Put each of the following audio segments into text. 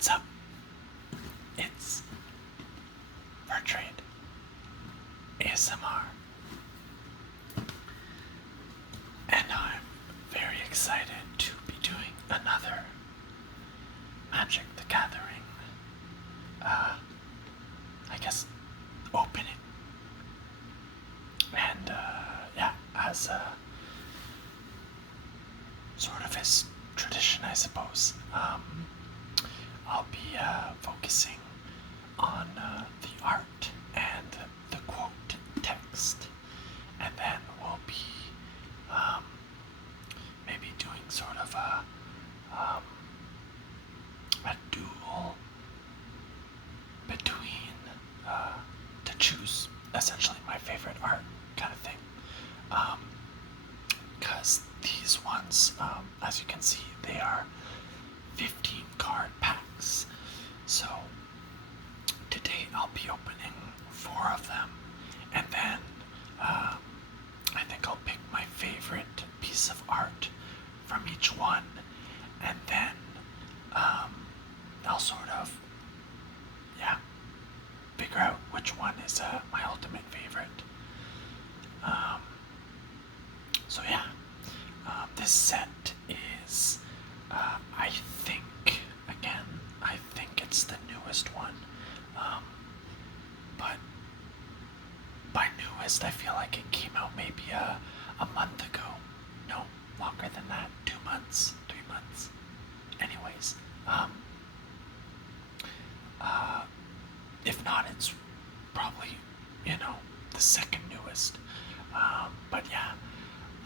What's up? It's Bertrand ASMR, and I'm very excited to be doing another Magic the Gathering, I guess, opening. And, yeah, as sort of his tradition, I suppose, I'll be focusing on the art and the quote text, and then we'll be maybe doing sort of a duel between to choose essentially my favorite art kind of thing. Because these ones, as you can see, they are 15 card packs. So today I'll be opening 4 of them, and then I think I'll pick my favorite piece of art from each one, and then I'll sort of, yeah, figure out which one is my ultimate favorite. So yeah, this set is, I think, again, I think it's the newest one, but by newest, I feel like it came out maybe a month ago. No, longer than that, 2 months, 3 months. Anyways, if not, it's probably, the second newest. But yeah,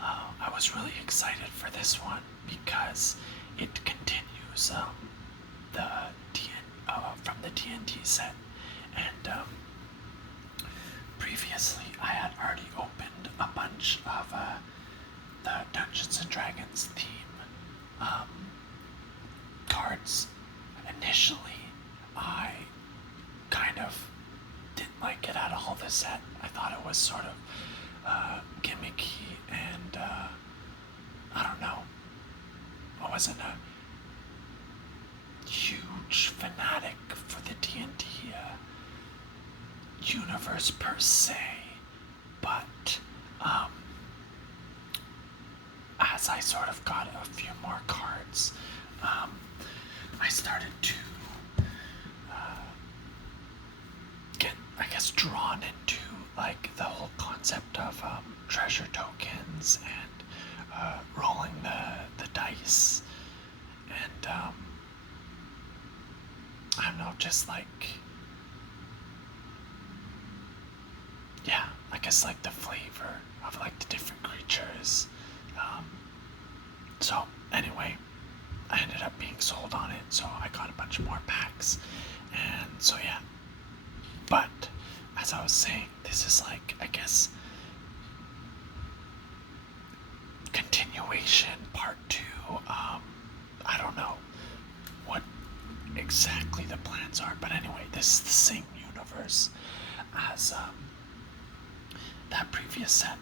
I was really excited for this one because it continues from the TNT set, and previously I had already opened a bunch of the Dungeons and Dragons theme cards. Initially, I kind of didn't like it at all, this set. I thought it was sort of gimmicky, and I don't know. I wasn't a huge fanatic for the D&D universe per se, but as I sort of got a few more cards, I started to get, I guess, drawn into like the whole concept of treasure tokens and rolling the dice, and I don't know, just like, yeah, I guess like the flavor of like the different creatures. So anyway, I ended up being sold on it, so I got a bunch more packs, and so yeah. But as I was saying, this is like, I guess, continuation, part 2. I don't know what exactly the plans are, but anyway, this is the same universe as that previous set.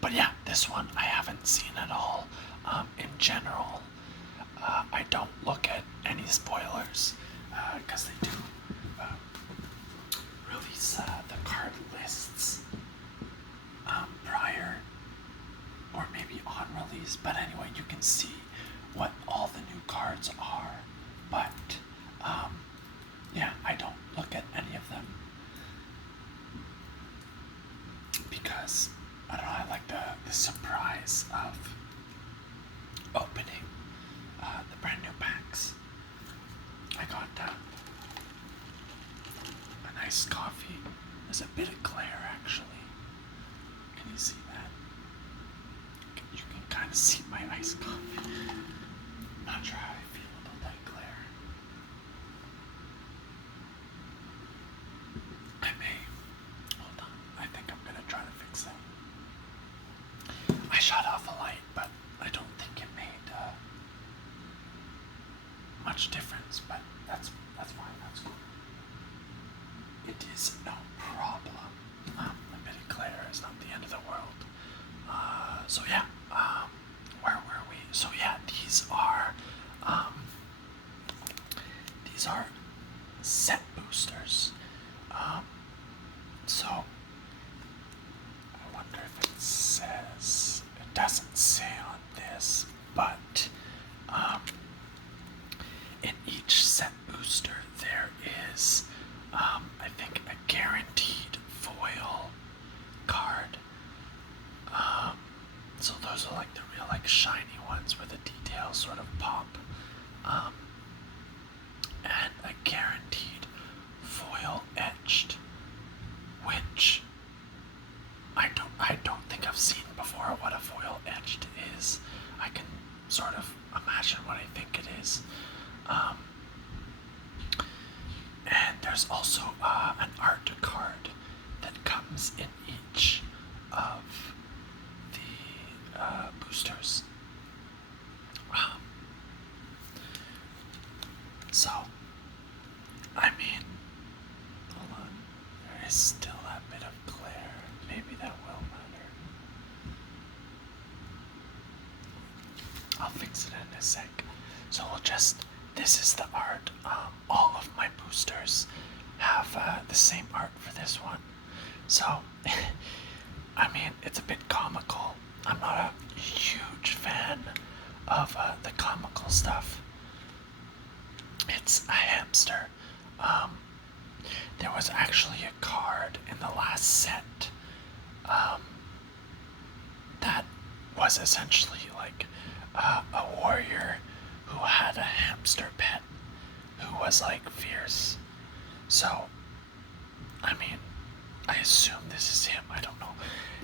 But yeah, this one I haven't seen at all. In general, I don't look at any spoilers, because they do release the card lists prior, or maybe on release. But anyway, you can see what all the new cards are. But yeah, I don't look at any of them because I don't know, I like the surprise of opening the brand new packs. I got a nice coffee. There's a bit of glare actually. Can you see that? You can kind of see my iced coffee. Not sure how I feel about that glare. I may. Hold on. I think I'm gonna try to fix that. I shut off a light, but I don't think it made much difference. But that's fine. That's cool. It is no problem. A bit of glare is not the end of the world. So yeah. Where were we? So yeah, these are doesn't say on this, but in each set booster there is, I think, a guaranteed foil card. So those are like the real like shiny ones where the details sort of pop. And a guaranteed foil etched, which I don't think I've seen before what a foil etched is. I can sort of imagine what I think it is. And there's also an art card that comes in each of the boosters. So, I mean, hold on, there is still that bit of glare. Maybe that will matter. I'll fix it in a sec. So we'll just, this is the art. All of my boosters have the same art for this one. So, I mean, it's a bit comical. I'm not a huge fan of the comical stuff. It's a hamster. There was actually a card in the last set that was essentially like a warrior who had a hamster pet who was like fierce. So, I mean, I assume this is him. I don't know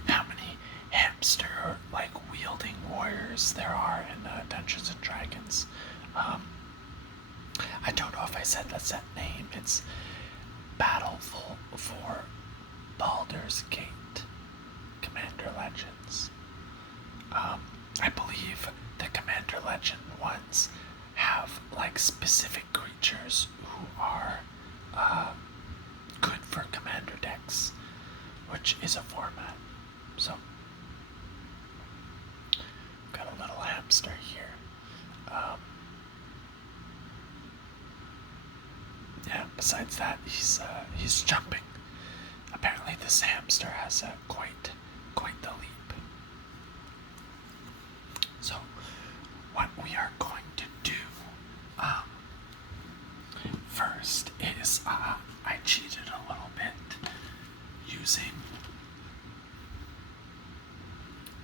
how many hamster like wielding warriors there are in Dungeons and Dragons. I don't know if I said the set name. It's Battle for Baldur's Gate Commander Legends. I believe the Commander Legend ones have like specific creatures who are good for Commander decks, which is a format. So, got a little hamster here. Yeah, besides that, he's jumping. Apparently this hamster has quite the leap. So, what we are going to do first is I cheated a little bit using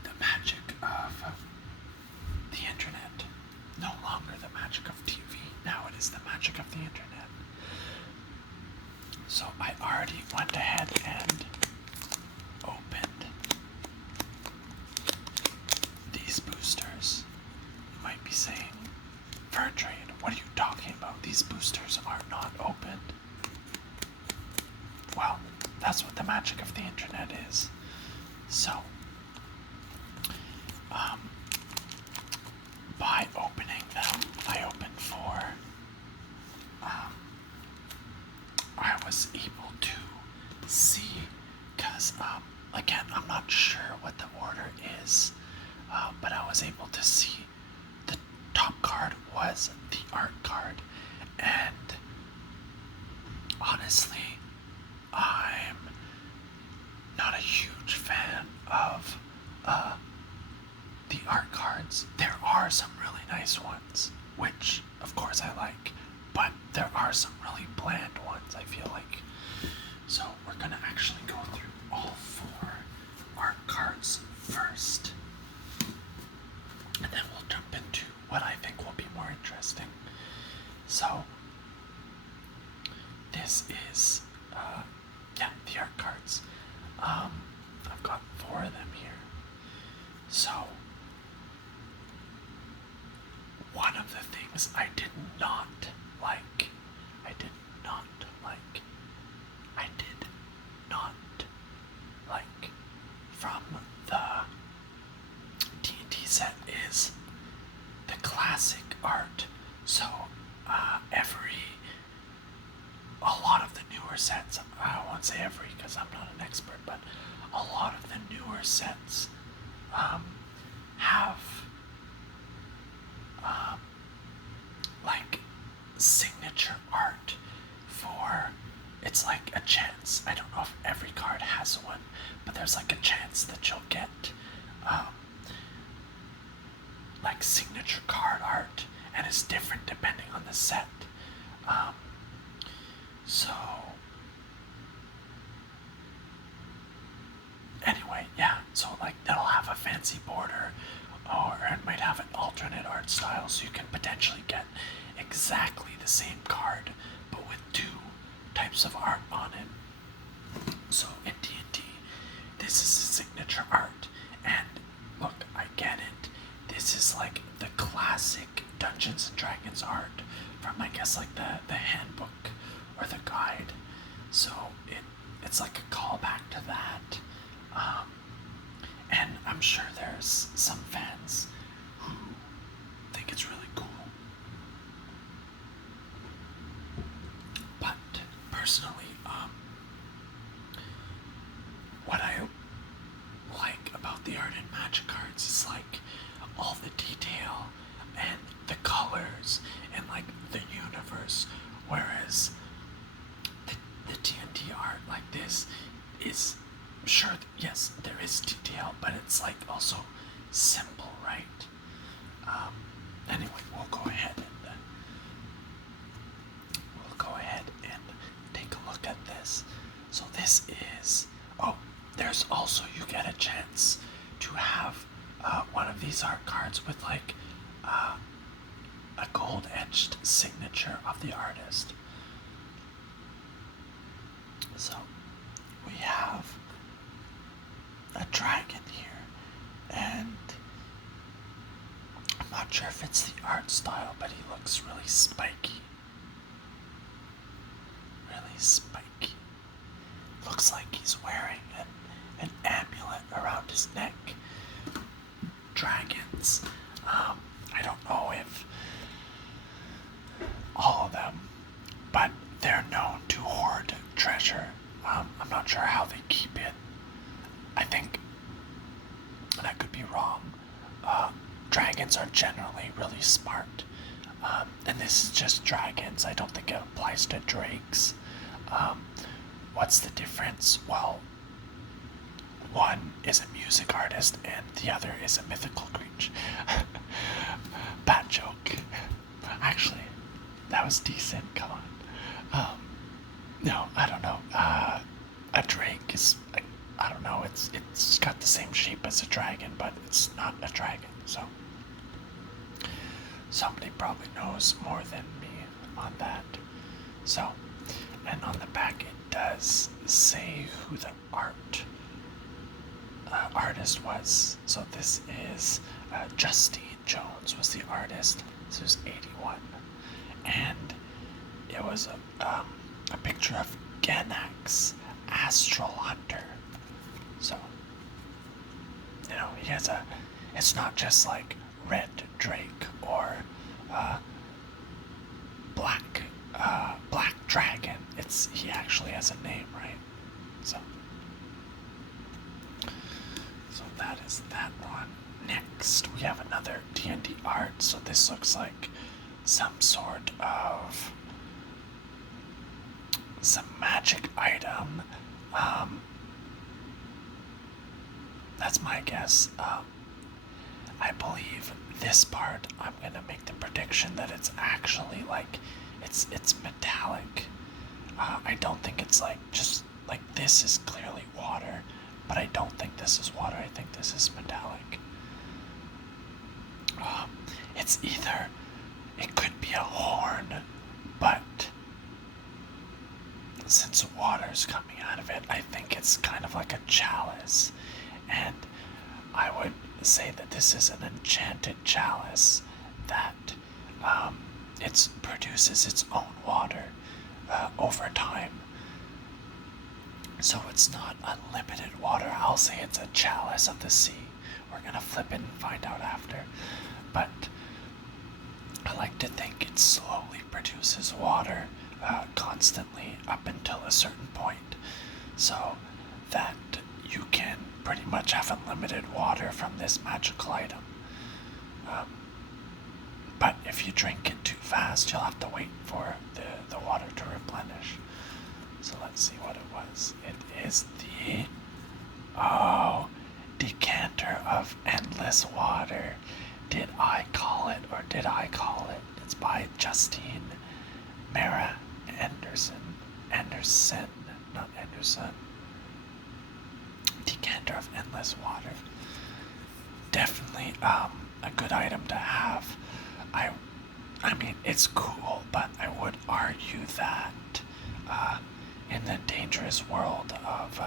the magic of the internet. No longer the magic of TV. Now it is the magic of the internet. So I already went ahead and opened these boosters. You might be saying, Vertrade, what are you talking about? These boosters are not opened. Well, that's what the magic of the internet is. So, by opening them, I opened 4. I was able to see, because, again, I'm not sure what the order is, but I was able to see the top card was the art card, and honestly, I'm not a huge fan of the art cards. There are some really nice ones, which of course I like, but there are some really bland ones, I feel like. So we're gonna actually go through all 4 art cards first, and then we'll jump into what I think will be more interesting. So this is the art cards. I've got 4 of them here. So one of the things I did not like from the D&D set is the classic art. So a lot of the newer sets, I won't say every because I'm not an expert, but a lot of the newer sets have like signature art for, it's like a chance. I don't know if every card has one, but there's like a chance that you'll get like signature card art, and it's different depending on the set. Um, so anyway, yeah. So like they'll have a fancy border, or it might have an alternate art style, so you can potentially get exactly the same card, but with two types of art on it. So in D&D, this is a signature art, and look, I get it. This is like the classic Dungeons and Dragons art from, I guess, like the handbook or the guide. So it's like a callback to that. And I'm sure there's some fans who think it's really cool. But personally, what I like about the art in Magic cards is like all the detail and the colors and like the universe, whereas the D&D art like this is sure, yes, there is detail, but it's like also simple, right? Anyway, we'll go ahead and take a look at this. So this is, oh, there's also, you get a chance to have one of these art cards with like a gold edged signature of the artist. So we have a dragon here, and I'm not sure if it's the art style, but he looks really spiky. Really spiky. Looks like he's wearing an amulet around his neck. Dragons. I don't know if all of them, but they're known to hoard treasure. I'm not sure how they keep it. I think, and I could be wrong, dragons are generally really smart. And this is just dragons. I don't think it applies to drakes. What's the difference? Well, one is a music artist and the other is a mythical creature. Bad joke. Actually, that was decent. Come on. No, I don't know. A drake is, I don't know. It's got the same shape as a dragon, but it's not a dragon. So somebody probably knows more than me on that. So, and on the back it does say who the artist was. So this is Justine Jones was the artist. This was 81, and it was a picture of Genax, Astral Hunter. So, you know, he has it's not just like Red Drake or Black Dragon. He actually has a name, right? So that is that one. Next, we have another D&D art. So this looks like some sort of some magic item. That's my guess. I believe this part, I'm gonna make the prediction that it's actually like it's metallic. I don't think it's like just like this is clearly water, but I don't think this is water. I think this is metallic. It's either, it could be a horn, but since water's coming out of it, I think it's kind of like a chalice. And I would say that this is an enchanted chalice that it produces its own water over time. So it's not unlimited water. I'll say it's a chalice of the sea. We're gonna flip it and find out after. But I like to think it slowly produces water constantly up until a certain point, so that you can pretty much have unlimited water from this magical item. But if you drink it too fast, you'll have to wait for the water to replenish. So let's see what it was. It is the decanter of endless water. Did I Call It or Did I Call It? It's by Justine Mara Anderson, not Anderson. Decanter of Endless Water. Definitely a good item to have. I mean, it's cool, but I would argue that in the dangerous world of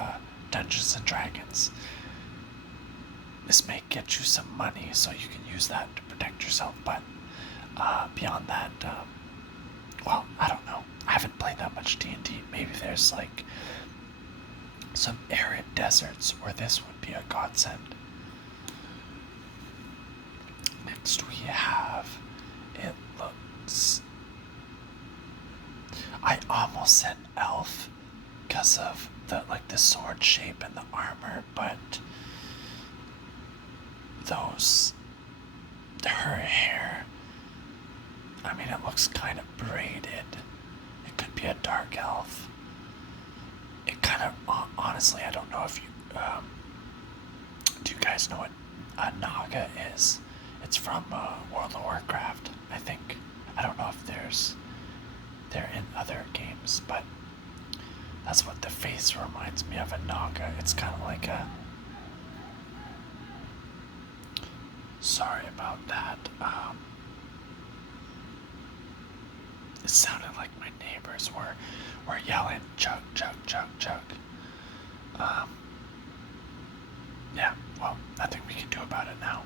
Dungeons and Dragons, this may get you some money, so you can use that to protect yourself. But beyond that, well, I don't know. I haven't played that much D&D. Maybe there's like some arid deserts where this would be a godsend. Next we have, it looks, I almost said elf because of the sword shape and the armor, but her hair, I mean, it looks kind of braided. It could be a dark elf. It kind of, honestly, I don't know if you, do you guys know what a Naga is? It's from World of Warcraft, I think. I don't know if they're in other games, but that's what the face reminds me of, a Naga. It's kind of like a, sorry about that. It sounded like my neighbors were yelling, chug, chug, chug, chug. Yeah, well, nothing we can do about it now.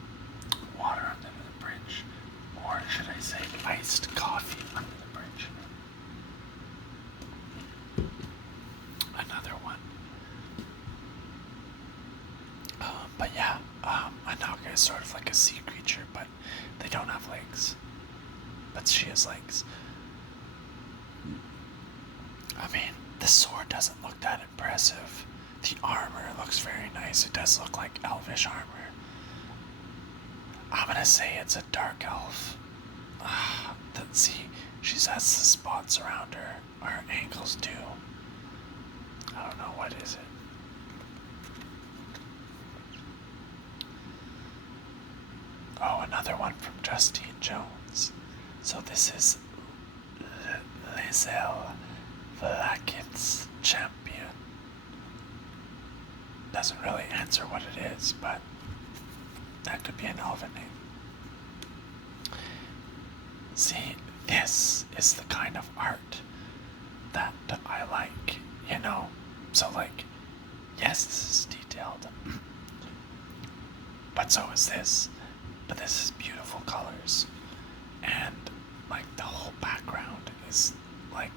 Water under the bridge. Or should I say iced coffee under the bridge. Another one. But yeah, a Naga is sort of like a sea creature, but they don't have legs. But she has legs. I mean, the sword doesn't look that impressive. The armor looks very nice. It does look like elvish armor. I'm gonna say it's a dark elf. See, she has the spots around her. Her ankles do. I don't know, what is it? Oh, another one from Justine Jones. So this is Lizelle Vlakit's champion. Doesn't really answer what it is, but that could be an elven name. See, this is the kind of art that I like, you know? So like, yes, this is detailed, but so is this. But this is beautiful colors, and like the whole background is like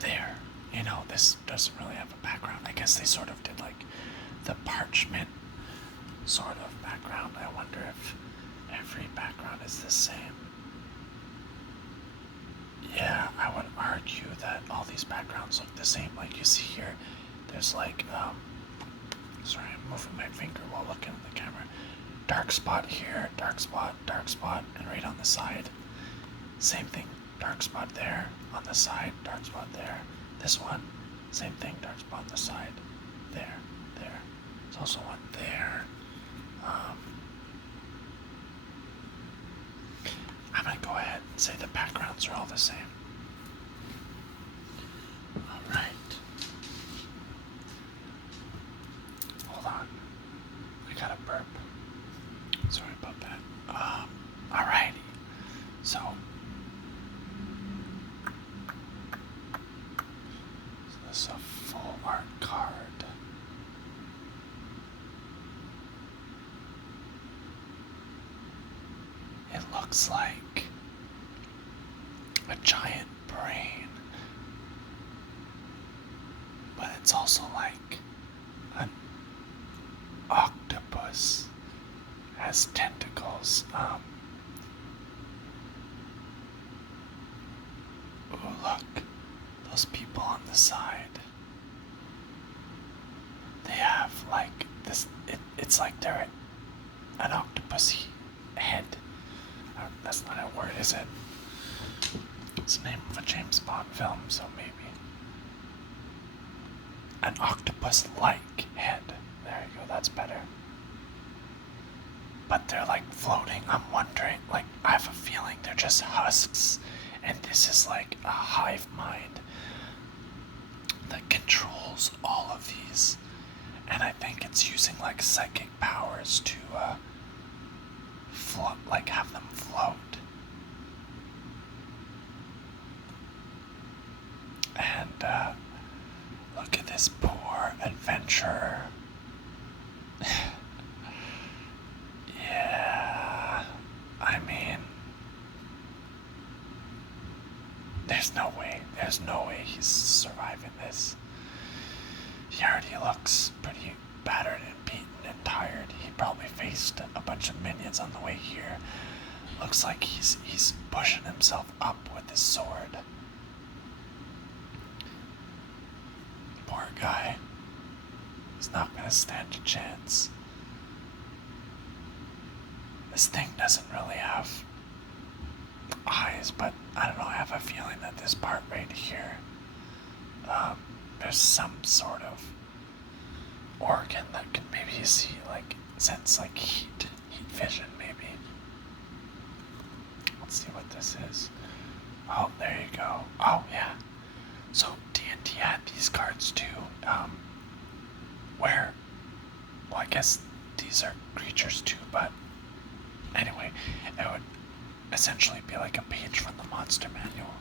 there. You know, this doesn't really have a background. I guess they sort of did like the parchment sort of background. I wonder if every background is the same. Yeah, I would argue that all these backgrounds look the same. Like you see here, there's like, sorry, I'm moving my finger while looking at the camera. Dark spot here, dark spot, and right on the side. Same thing, dark spot there, on the side, dark spot there. This one, same thing, dark spot on the side, there. There's also one there. I'm gonna go ahead and say the backgrounds are all the same. Alright. Hold on. I got a burp. Sorry about that. Alrighty. So this is a full art card. It looks like a giant brain, but it's also like an octopus has tentacles. Ooh, look, those people on the side. They have like this. It's like they're an octopusy head. That's not a word, is it? It's the name of a James Bond film, so maybe. An octopus-like head. There you go, that's better. but they're like floating. I'm wondering, like, I have a feeling they're just husks, and this is like a hive mind that controls all of these. And I think it's using like psychic powers to float, like have them float. And look at this poor adventurer. Yeah, I mean, there's no way he's surviving this. He already looks pretty battered and beaten and tired. He probably faced a bunch of minions on the way here. Looks like he's pushing himself up with his sword. Poor guy. He's not gonna stand a chance. This thing doesn't really have eyes, but I don't know, I have a feeling that this part right here, there's some sort of organ that can maybe see, like, sense, like, heat vision, maybe. Let's see what this is. Oh, there you go. Oh, yeah. So, D&D had these cards, too, where, well, I guess these are creatures, too, but anyway, it would essentially be like a page from the monster manual.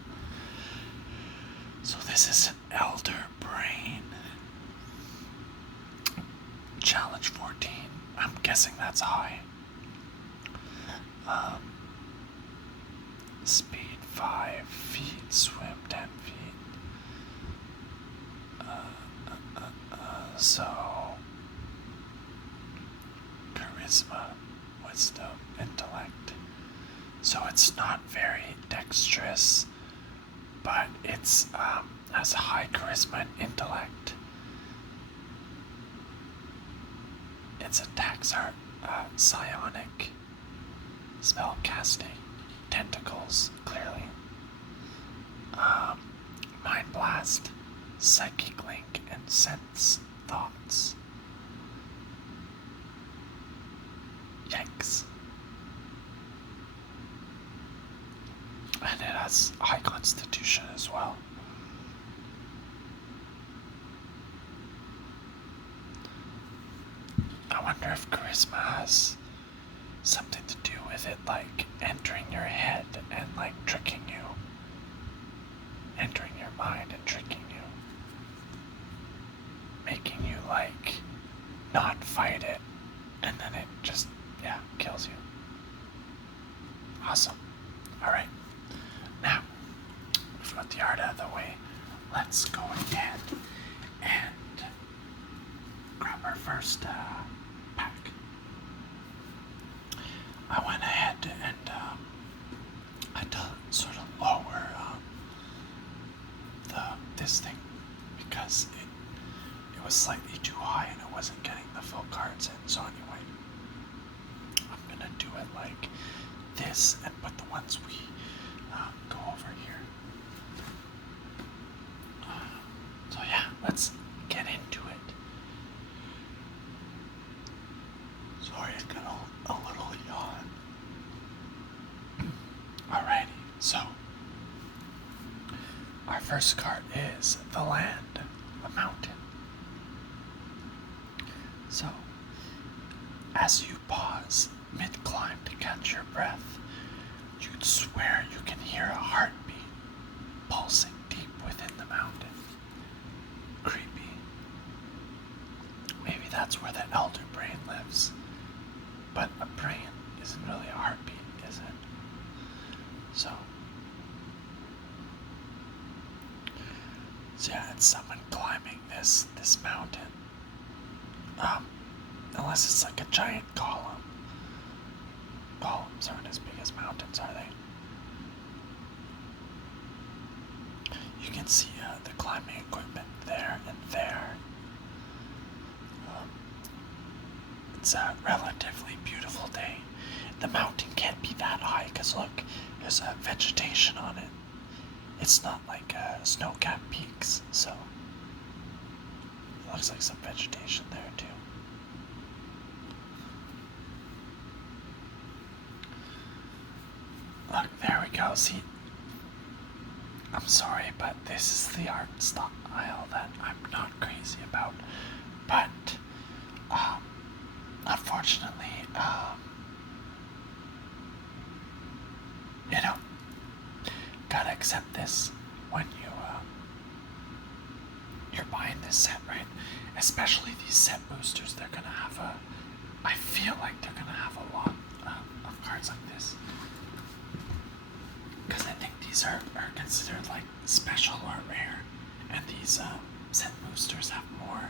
So this is an elder brain. Challenge 14. I'm guessing that's high. Speed 5 feet, swim 10 feet. So charisma, wisdom, intellect. So it's not very dexterous, but it's has high charisma and intellect. Its attacks are psionic, spell casting, tentacles, clearly. Mind blast, psychic link, and sense thoughts. Yikes. And it has high constitution as well. I wonder if charisma has something to do with it, like entering your head and like tricking you. Entering your mind and tricking you. Making you like not fight it, and then it just, yeah, kills you. Awesome. Alright. Now, we've got the art out of the way. Let's go ahead and grab our first pack. I went ahead and I had to sort of lower this thing because it was slightly too high and it wasn't getting the full cards in. So anyway, I'm gonna do it like this and put the ones we go over here. So yeah, let's get into it. Sorry, I got a little yawn. Alrighty, so our first card is the land, the mountain. So, as you pause mid-climb to catch your breath, you'd swear you can hear a heartbeat pulsing deep within the mountain. Creepy. Maybe that's where the elder brain lives. But a brain isn't really a heartbeat, is it? So yeah, it's someone climbing this mountain. Unless it's like a giant column. Columns aren't as big as mountains, are they? You can see the climbing equipment there and there. It's a relatively beautiful day. The mountain can't be that high because look, there's vegetation on it. It's not like snow-capped peaks, so it looks like some vegetation there too. we go. See, I'm sorry, but this is the art style that I'm not crazy about. But unfortunately, you know, gotta accept this when you're buying this set, right? Especially these set boosters, they're gonna have I feel like they're gonna have a lot of cards like this. Because I think these are considered like special or rare, and these set boosters have more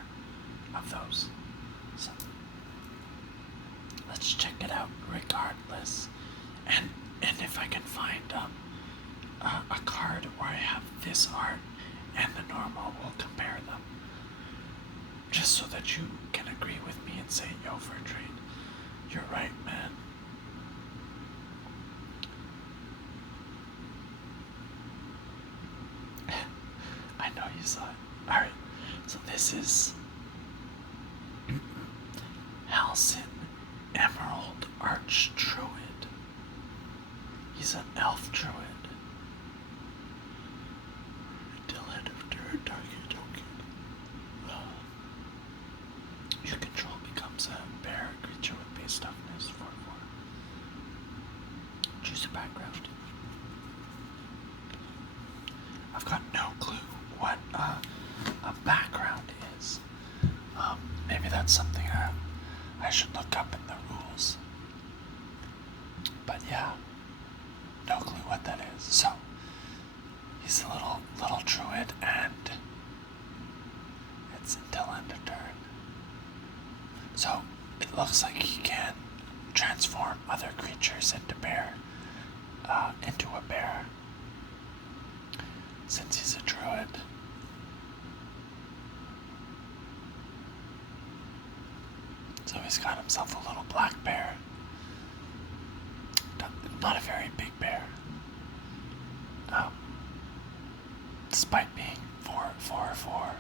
of those. So let's check it out regardless. And if I can find a card where I have this art and the normal, we'll compare them. Just so that you can agree with me and say, yo, for a trade. You're right, man. I know you saw it. Alright, so this is Halcyon Emerald Arch Druid. He's an elf druid. Till end of turn, target token you control becomes a bear creature with base toughness 4/4. Choose a background. I've got no clue what a background is. Maybe that's something I should look up in the rules. But yeah, no clue what that is. So he's a little druid, and it's until end of turn. So it looks like he can transform other creatures into a bear. Since he's a druid. So he's got himself a little black bear. Not a very big bear. Despite being 4/4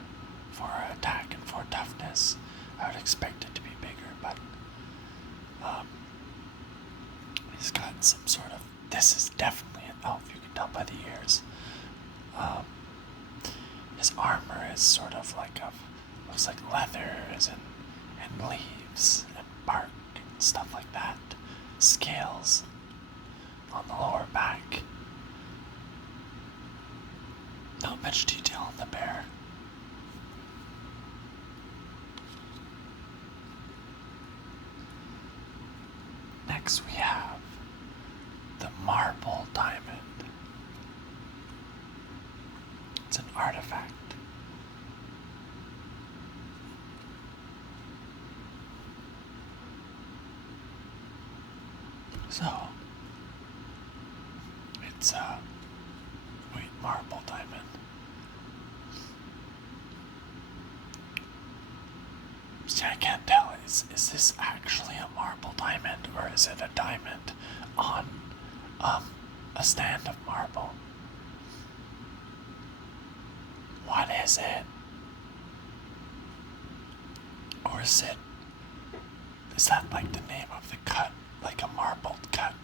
for attack and 4 toughness, I would expect it to be bigger, but he's got some sort of. This is definitely an elf, you can tell by the ears. His armor is sort of looks like leathers and leaves and bark and stuff like that. Scales on the lower back. Not much detail on the bear. Next we have the Marble Diamond. It's an artifact. So, it's Marble Diamond. See, I can't tell. Is this actually a marble diamond, or is it a diamond on a stand of marble? What is it? Or is that like the name of the cut, like a marbled cut?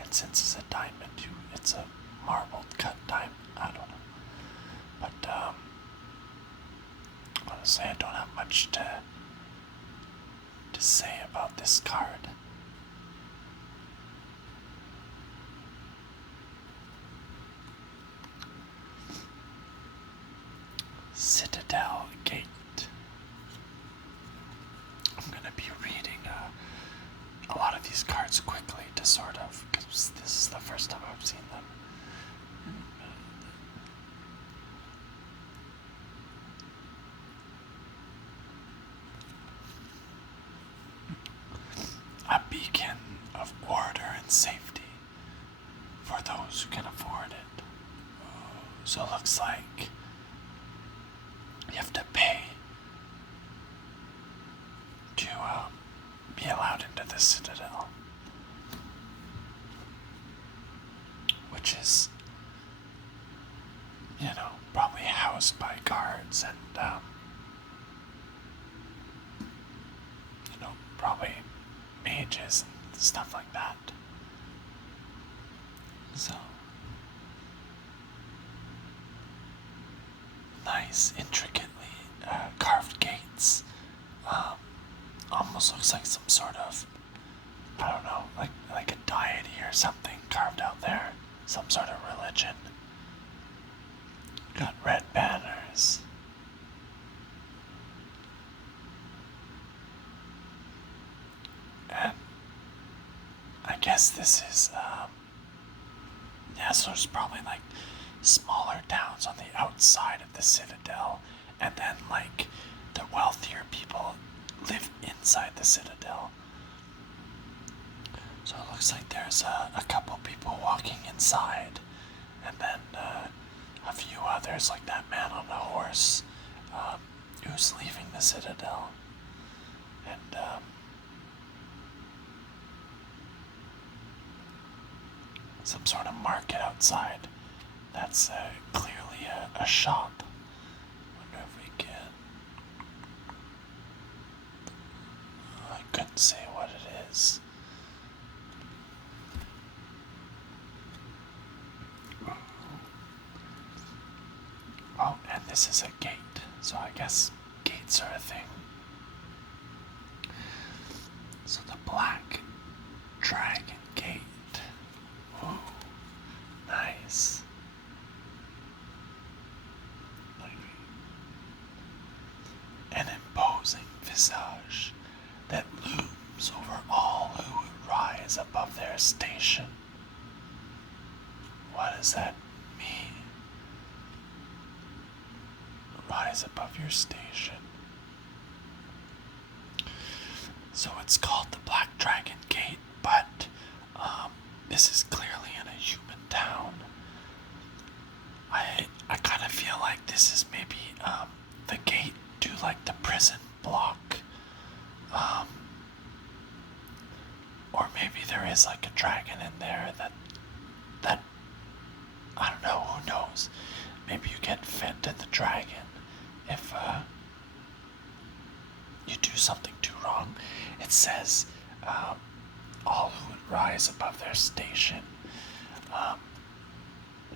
And since it's a diamond, it's a marbled cut diamond. I don't know. But honestly, I don't have much to say about this card. Citadel Gate. I'm going to be reading a lot of these cards quickly to sort of, because this is the first time I've seen them. A beacon of order and safety for those who can afford it. So it looks like you have to pay to be allowed into the Citadel, which is, probably housed by guards and, probably mages and stuff like that. So, nice, intricately carved gates. Um, Almost looks like some sort of, I don't know, like a deity or something carved out there. Some sort of religion. Got red banners. And I guess this is, yeah, so there's probably like smaller towns on the outside of the citadel, and then like the wealthier people live inside the citadel. So it looks like there's a couple people walking inside, and then a few others, like that man on a horse, who's leaving the citadel. And some sort of market outside. That's clearly a shop. Wonder if we can. I couldn't say what it is. Oh, and this is a gate. So I guess gates are a thing. So the Black Dragon Gate. Ooh, nice. An imposing visage that looms over all who would rise above their station. What does that mean? Rise above your station. So it's called the Black Dragon Gate, but this is clearly in a human town. I kind of feel like this is maybe the gate to like the prison block, or maybe there is like a dragon in there that I don't know. Who knows? Maybe you get fed to the dragon if you do something too wrong. It says all who would rise above their station.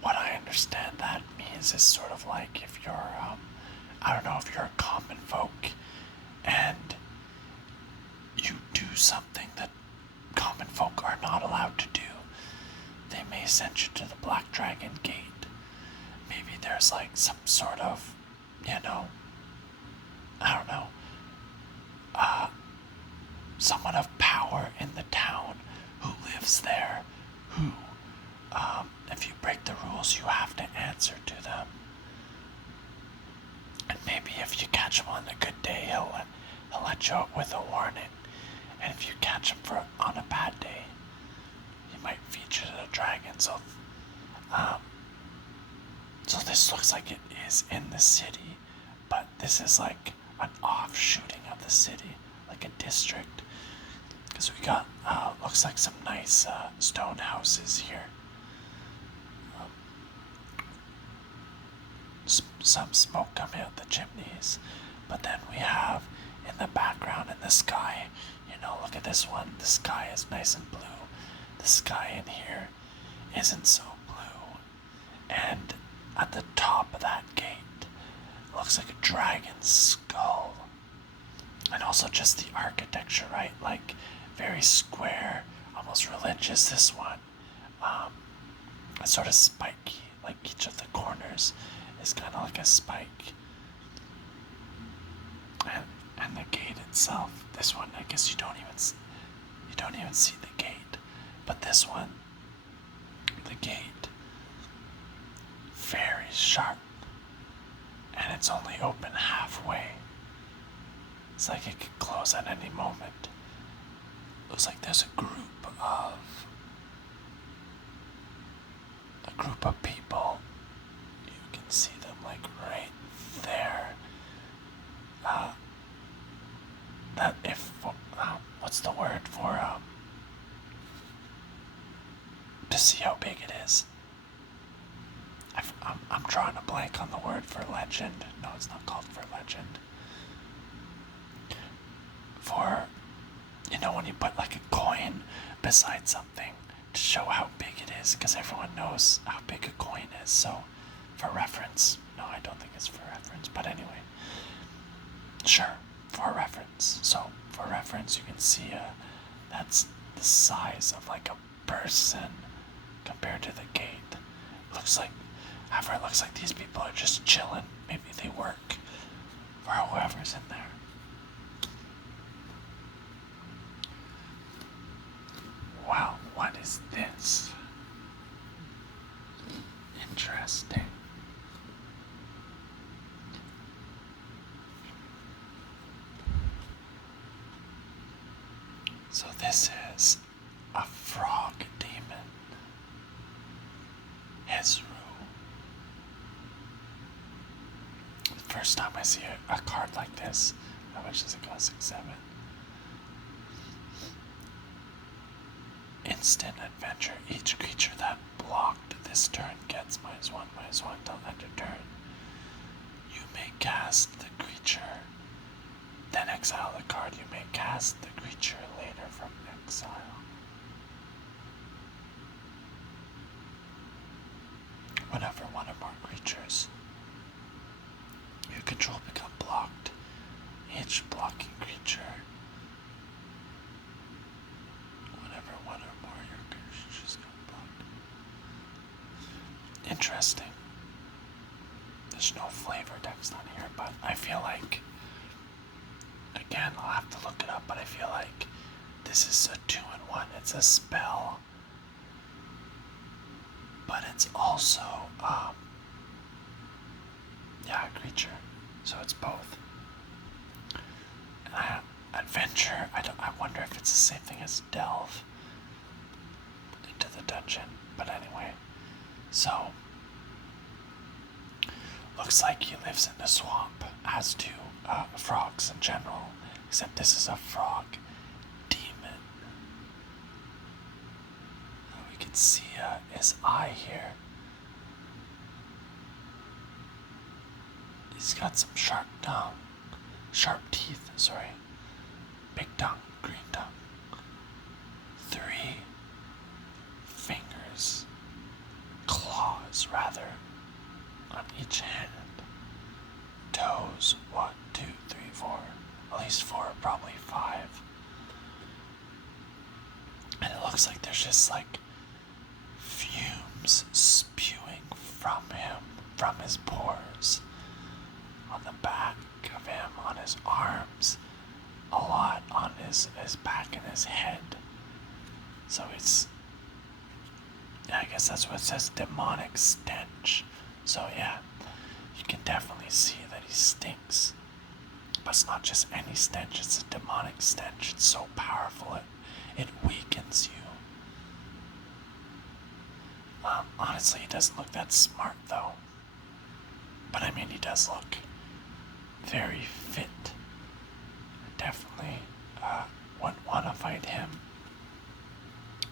What I understand that means is sort of like if you're, I don't know, if you're a common folk and you do something that common folk are not allowed to do, they may send you to the Black Dragon Gate. Maybe there's like some sort of, I don't know, someone of power in the town who lives there, who, if you break the rules, you have to answer to them. And maybe if you catch him on a good day, he'll let you out with a warning. And if you catch him on a bad day, he might feed you to the dragon. So this looks like it is in the city, but this is like an offshooting of the city, like a district. Because we got, looks like some nice stone houses here. Some smoke coming out the chimneys. But then we have in the background in the sky, look at this one. The sky is nice and blue. The sky in here isn't so blue. And at the top of that gate looks like a dragon's skull. And also just the architecture, right? Like very square, almost religious, this one. Sort of spiky, like each of the corners is kind of like a spike. And the gate itself, this one, I guess you don't even see the gate. But this one, the gate, very sharp. And it's only open halfway. It's like it could close at any moment. Looks like there's a group of people. You can see them like right there. That if what's the word for to see how big it is? I'm drawing a blank on the word for legend. No, it's not called for legend. For when you put like a coin beside something to show how big it is, because everyone knows how big a coin is. So, for reference, No, I don't think it's for reference, but anyway. Sure, for reference. So, for reference, you can see that's the size of like a person compared to the gate. However, it looks like these people are just chilling. Maybe they work for whoever's in there. Wow, what is this? Interesting. So this is a frog demon. Hezru. The first time I see a card like this, how much does it cost? 6-7. Instant adventure. Each creature that blocked this turn gets -1/-1 till end of turn. You may cast the creature, then exile the card. You may cast the creature later from exile. Whenever one or more creatures you control become blocked, each blocking creature, whenever one or more of your creatures become blocked. Interesting. There's no flavor text on here, but I feel like, again, I'll have to look it up, but I feel like this is a 2-in-1. It's a spell, but it's also, a creature. So it's both. And adventure, I wonder if it's the same thing as delve into the dungeon. But anyway, so looks like he lives in the swamp, as do frogs in general, except this is a frog demon. We can see his eye here. He's got some sharp teeth, big tongue, green tongue. 3 fingers, claws rather, on each hand. Toes, 1, 2, 3, 4, at least 4, probably 5. And it looks like there's just like fumes spewing from him, from his pores, on the back of him, on his arms, a lot on his back and his head. So it's, I guess that's what it says, demonic stench. So yeah, you can definitely see that he stinks. But it's not just any stench, it's a demonic stench. It's so powerful, it weakens you. Honestly, he doesn't look that smart though. But I mean, he does look very fit. Definitely wouldn't want to fight him.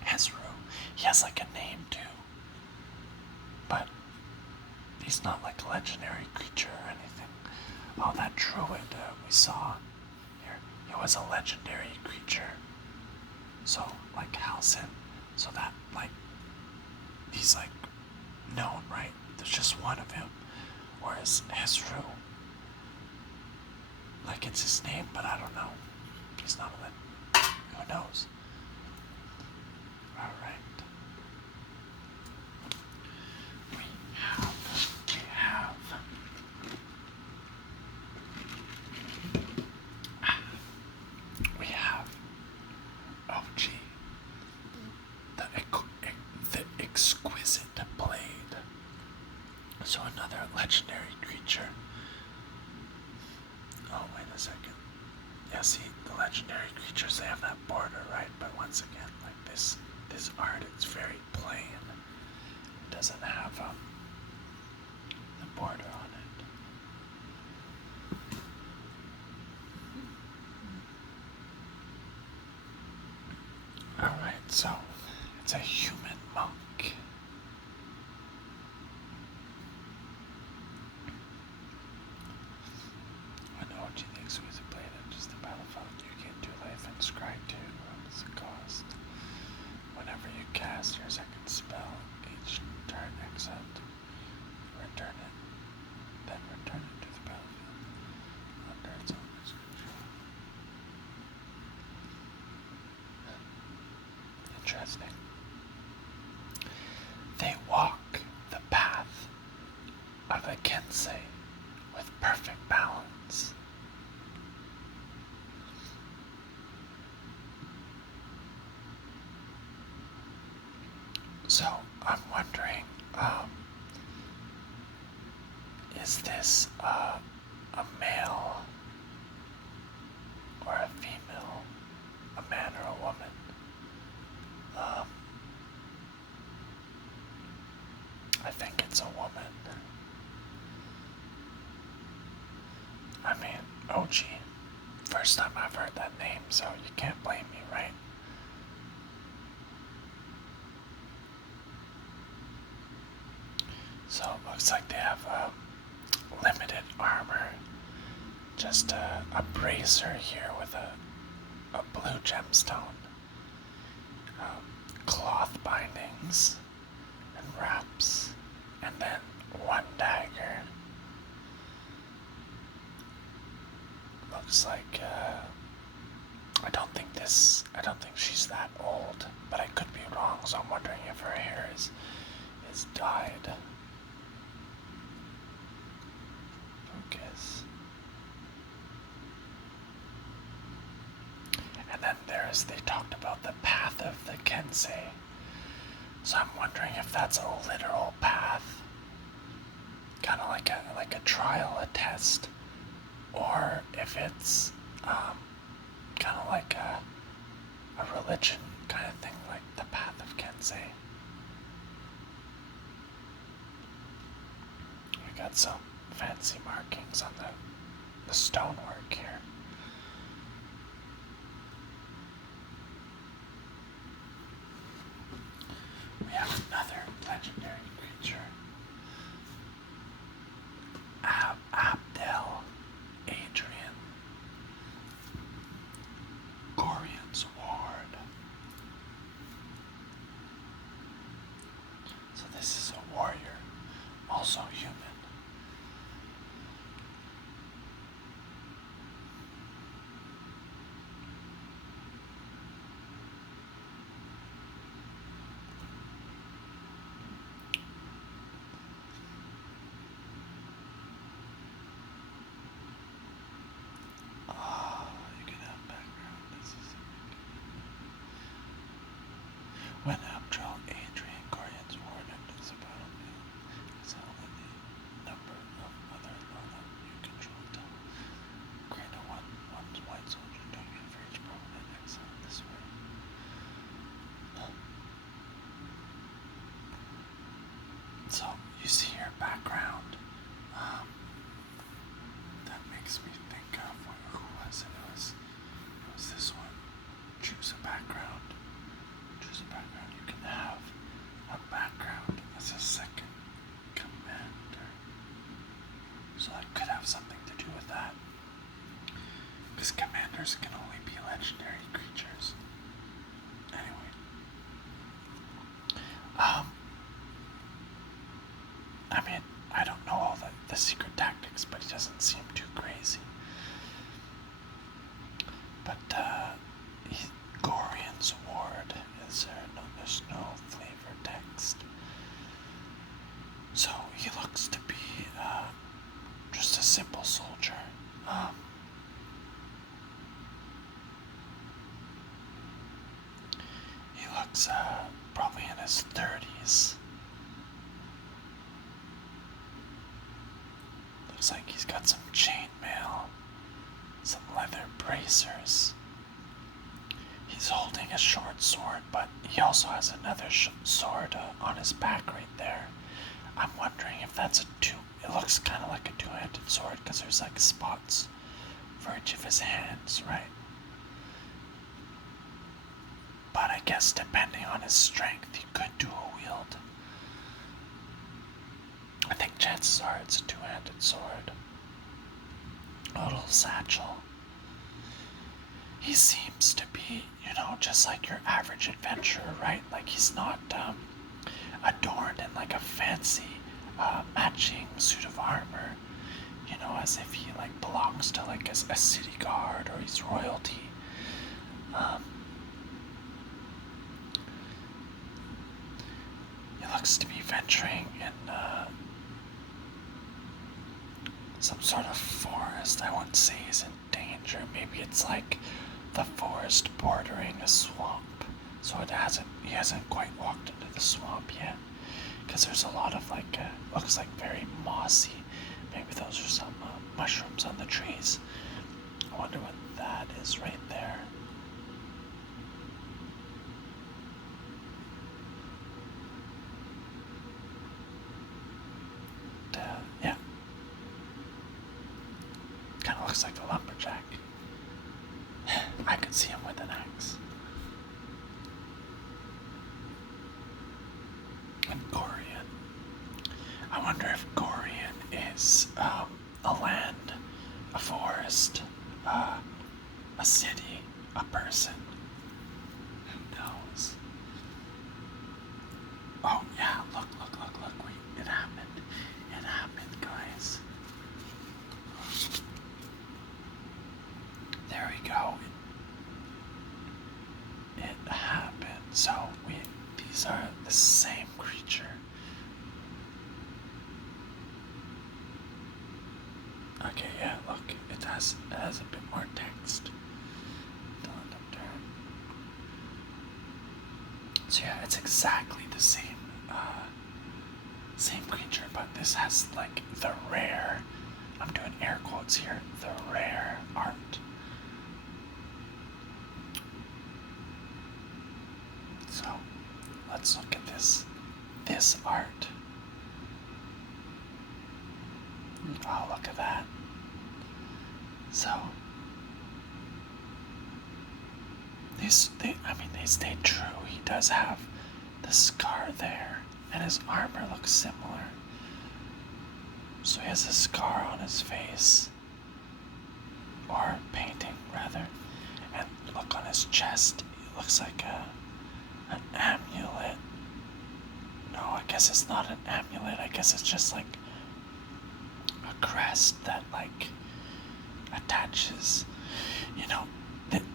Hezru. He has like a name too. But he's not like a legendary creature or anything. Oh, that druid we saw here, he was a legendary creature. So, like Halsin. So that, like, he's like known, right? There's just one of him. Whereas Hezru, like, it's his name, but I don't know. He's not a who knows? Alright. We have oh gee, the exquisite blade. So another legendary creature. Oh, wait a second. Yeah, see, the legendary creatures, they have that border, right? But once again, like this art, it's very plain. It doesn't have the border on it. Alright, so it's a human monk. When OG the exquisite blade enters the battlefield, you gain 2 life and scry 2. What does it cost? Whenever you cast your second spell, each turn except return it. interesting. They walk the path of the Kensei with perfect balance. So I'm wondering, is this a male or a female, a man or a woman? I think it's a woman. I mean, OG. First time I've heard that name, so you can't blame me, right? So it looks like they have limited armor. Just a bracer here with a blue gemstone. Cloth bindings and wraps. And then one dagger. Looks like I don't think she's that old, but I could be wrong, so I'm wondering if her hair is dyed. Focus. And then they talked about the path of the Kensei. So I'm wondering if that's a literal path, kind of like a trial, a test, or if it's kind of like a religion kind of thing, like the path of Kensei. We got some fancy markings on the stonework here. We have another legendary creature. Abdel Adrian. Gorian's Ward. So this is a warrior, also human. When Abdel Adrian Gorian's Ward enters the battlefield, it's held in the number of other low-level you control till create a one white soldier token for each permanent exile this way. So you see your background. That makes me think of who was it? It was this one. Choose a background. You can have a background as a second commander. So that could have something to do with that. Because commanders can only be legendary creatures. Anyway. I mean, I don't know all the secret tactics, but he doesn't seem too crazy. But, Gorian's Ward. There's no flavor text. So he looks to be just a simple soldier. He looks probably in his 30s. Looks like he's got some chainmail, some leather bracers. He's holding a short sword, but he also has another sword on his back right there. I'm wondering if that's it looks kind of like a two-handed sword because there's like spots for each of his hands, right? But I guess depending on his strength, he could dual wield. I think chances are it's a two-handed sword. A little satchel. He seems to be, just like your average adventurer, right? Like he's not adorned in like a fancy matching suit of armor, as if he like belongs to like a city guard or he's royalty. looks to be venturing in some sort of forest. I wouldn't say he's in danger. Maybe it's like the forest bordering a swamp. So he hasn't quite walked into the swamp yet. Because there's a lot of like, looks like very mossy. Maybe those are some mushrooms on the trees. I wonder what that is right there. Yeah. Kind of looks like a lumberjack. I could see him with an axe. And Gorian. I wonder if Gorian is a land, a forest, a city, a person. Who knows? Oh yeah, look. Wait, it happened. It happened, guys. There we go. It happened. So these are the same creature. Okay, yeah, look, it has a bit more text. So yeah, it's exactly the same creature, but this has like the rare, I'm doing air quotes here, the rare art. So let's look at this art. Oh, look at that. So they stayed true. He does have the scar there, and his armor looks similar. So he has a scar on his face, or painting rather, and look on his chest. It looks like an amulet. No, I guess it's not an amulet. I guess it's just like a crest that like attaches,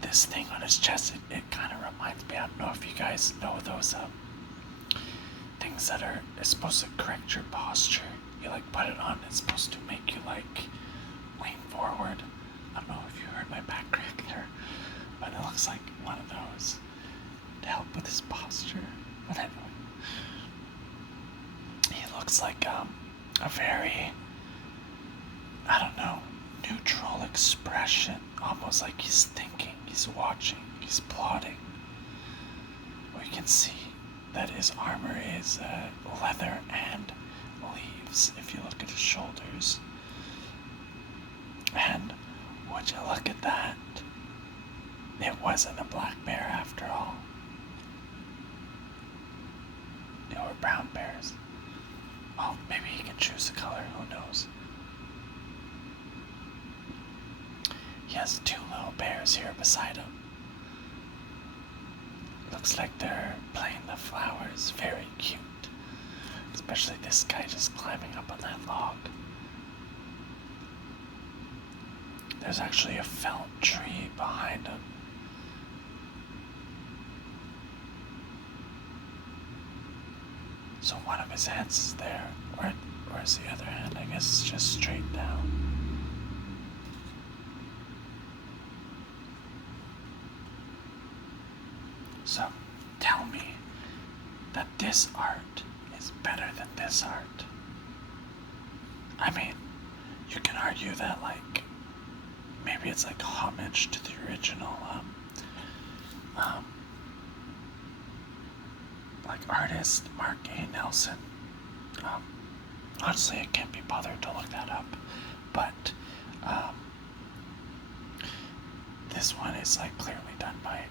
this thing on his chest. It kind of reminds me, I don't know if you guys know those things that are, it's supposed to correct your posture. You like put it on, it's supposed to make you like lean forward. I don't know if you heard my back crack there, but it looks like one of those to help with his posture. But anyway, he looks like a very, I don't know, neutral expression, almost like he's thinking, he's watching, he's plotting. We can see that his armor is leather and leaves if you look at his shoulders. And would you look at that? It wasn't a black bear after all. They were brown bears. Well, maybe he can choose the color, who knows? He has two little bears here beside him. Looks like they're playing the flowers. Very cute. Especially this guy just climbing up on that log. There's actually a felled tree behind him. So one of his hands is there. Where's the other hand? I guess it's just straight down. So tell me that this art is better than this art. I mean, you can argue that like maybe it's like homage to the original like artist Mark A. Nelson. Honestly, I can't be bothered to look that up, but this one is like clearly done by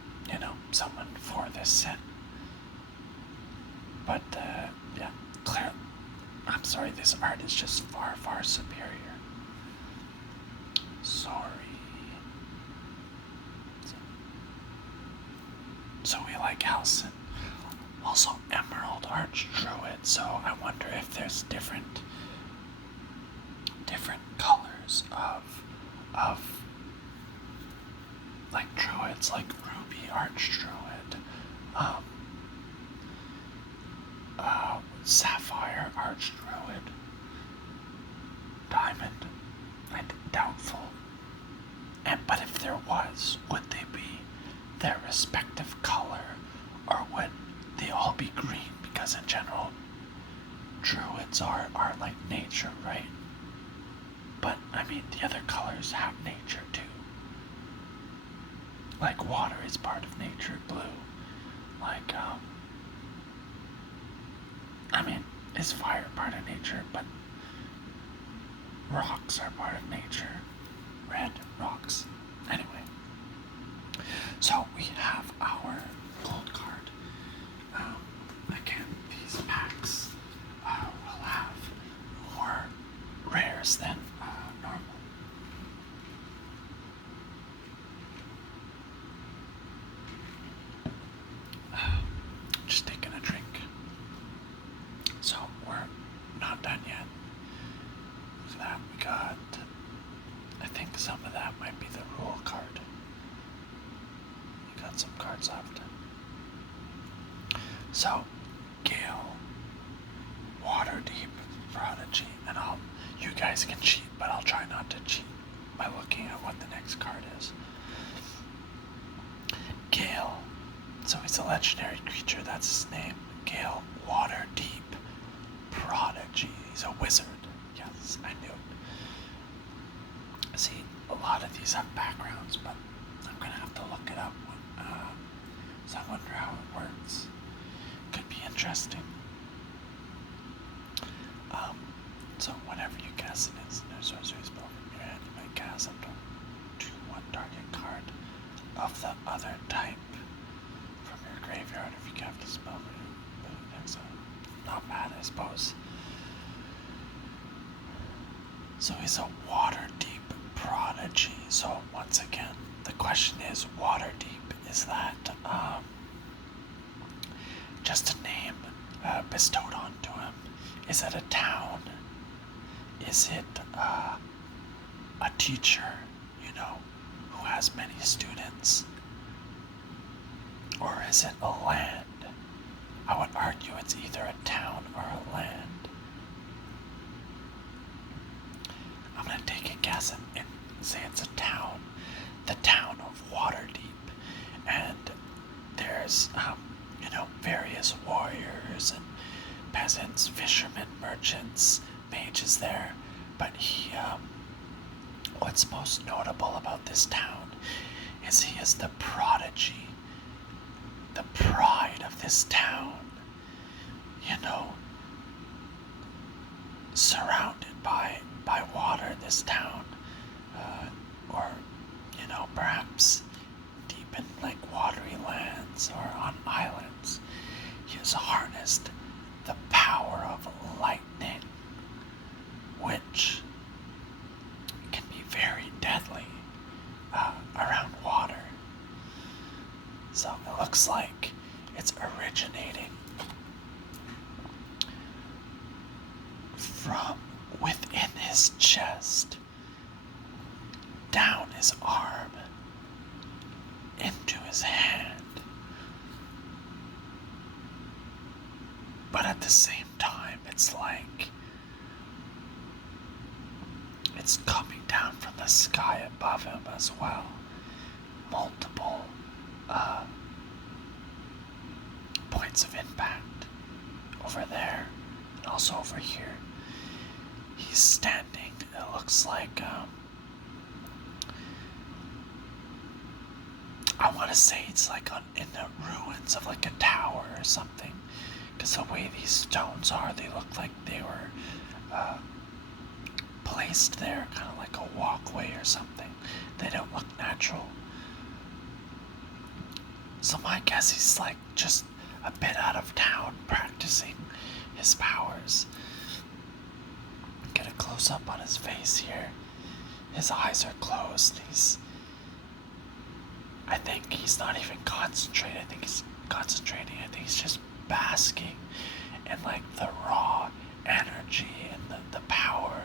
someone for this set. But yeah, clearly, I'm sorry, this art is just far, far superior. Sorry. So we like Halcyon. Also Emerald Archdruid, so I wonder if there's different colors of like druids, like Ruby Archdruid, sapphire archdruid, diamond, and doubtful. But if there was, would they be their respective color, or would they all be green? Because in general, druids are like nature, right? But I mean, the other colors have nature too. Like water is part of nature, blue. Like, I mean, is fire part of nature? But rocks are part of nature. Red rocks. Anyway, so we have our gold card. Again, these packs will have more rares than normal. Just taking a drink. So we're not done yet. Look at that. We got, I think some of that might be the rule card. We got some cards left. So, Gale, Waterdeep, Prodigy, and you guys can cheat, but I'll try not to cheat by looking at what the next card is. Gale, so he's a legendary creature, that's his name. Gale, Waterdeep, Prodigy, he's a wizard. Yes, I knew it. See, a lot of these have backgrounds, but I'm gonna have to look it up. So I wonder how it works. Could be interesting. So whenever you guess it is, no sorcery spell from your hand, you might cast up to 1 target card of the other type from your graveyard if you cast a spell. So not bad, I suppose. So he's a Waterdeep Prodigy. So once again, the question is, Waterdeep, is that just a name bestowed onto him? Is it a town? Is it a teacher, who has many students? Or is it a land? I would argue it's either a town or a land. I'm going to take a guess and say it's a town. The town of Waterdeep. And there's, various warriors and peasants, fishermen, merchants, mages there. But what's most notable about this town is he is the prodigy, the pride of this town, surrounded by water, this town, or, perhaps deep in like watery lands or on islands. He has harnessed the power of lightning, which can be very deadly around water. So it looks like it's originating from within his chest, down his arm, into his hand. But at the same time, it's like it's coming down from the sky above him as well. Multiple points of impact over there and also over here. He's standing, it looks like, I want to say it's like in the ruins of like a tower or something, because the way these stones are, they look like they were placed there, kind of like a walkway or something. They don't look natural. So my guess he's like just a bit out of town practicing his powers. Get a close up on his face here. His eyes are closed. I think he's not even concentrating. I think he's concentrating. I think he's just basking in like the raw energy and the power,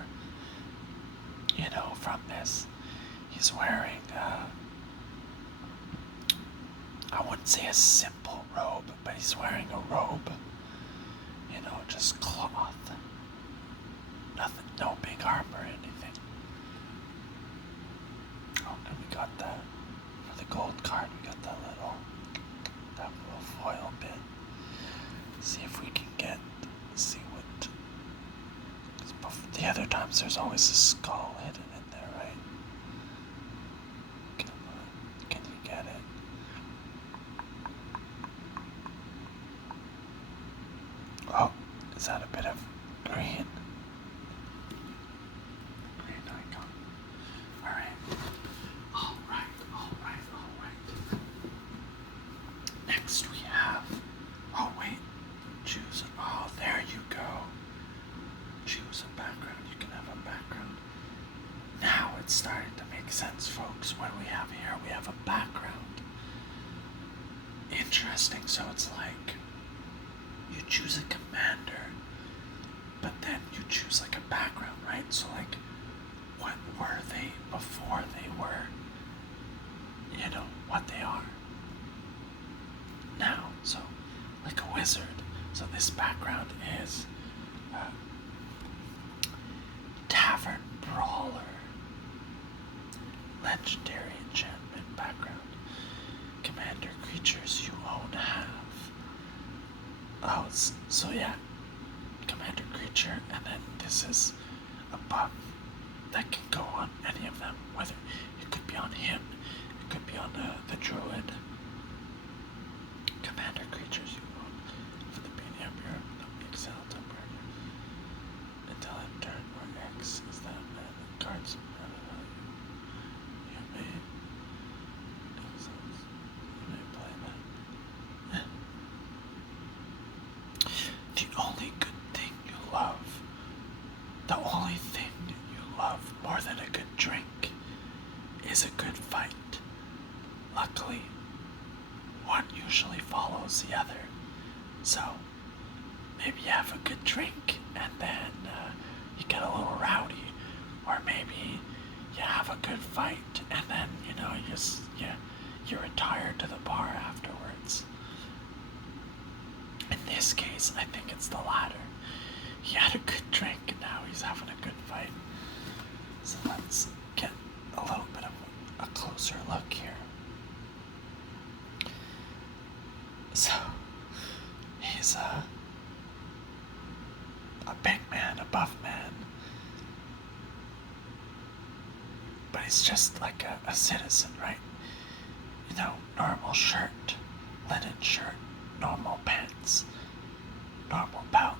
from this. He's wearing, I wouldn't say a simple robe, but he's wearing a robe, just cloth. Nothing, no big armor or anything. Oh, and we got that for the gold card. We got that little foil bit. See if we can see what. The other times there's always a skull hidden in there, right? Come on, can you get it? Oh, is that a bit of green? Green icon. Alright. Next we have, oh wait, choose, oh there you go. Choose a background, you can have a background. Now it's starting to make sense, folks. What do we have here? We have a background. Interesting, so it's like, you choose a commander, but then you choose like a background, right? So like, what were they before they were, what they are now? So, like a wizard. So this background is Tavern Brawler. Legendary enchantment background. Commander creatures you own have. Oh, so yeah. Commander creature, and then this is a buff that can go on any of them. Whether it could be on him, it could be on the druid. Commander creatures you own for the beginning of your excel temporary. Until end turn or X is that man cards you may play that. The only thing you love more than a good drink is a good fight. Luckily, one usually follows the other. So, maybe you have a good drink and then you get a little rowdy, or maybe you have a good fight and then you retire to the bar afterwards. In this case, I think it's the latter. He had a good drink and now he's having a good fight. So let's get a little bit of a closer look here. So he's a big man, a buff man, but he's just like a citizen, right? Normal shirt, linen shirt, normal pants, normal belt,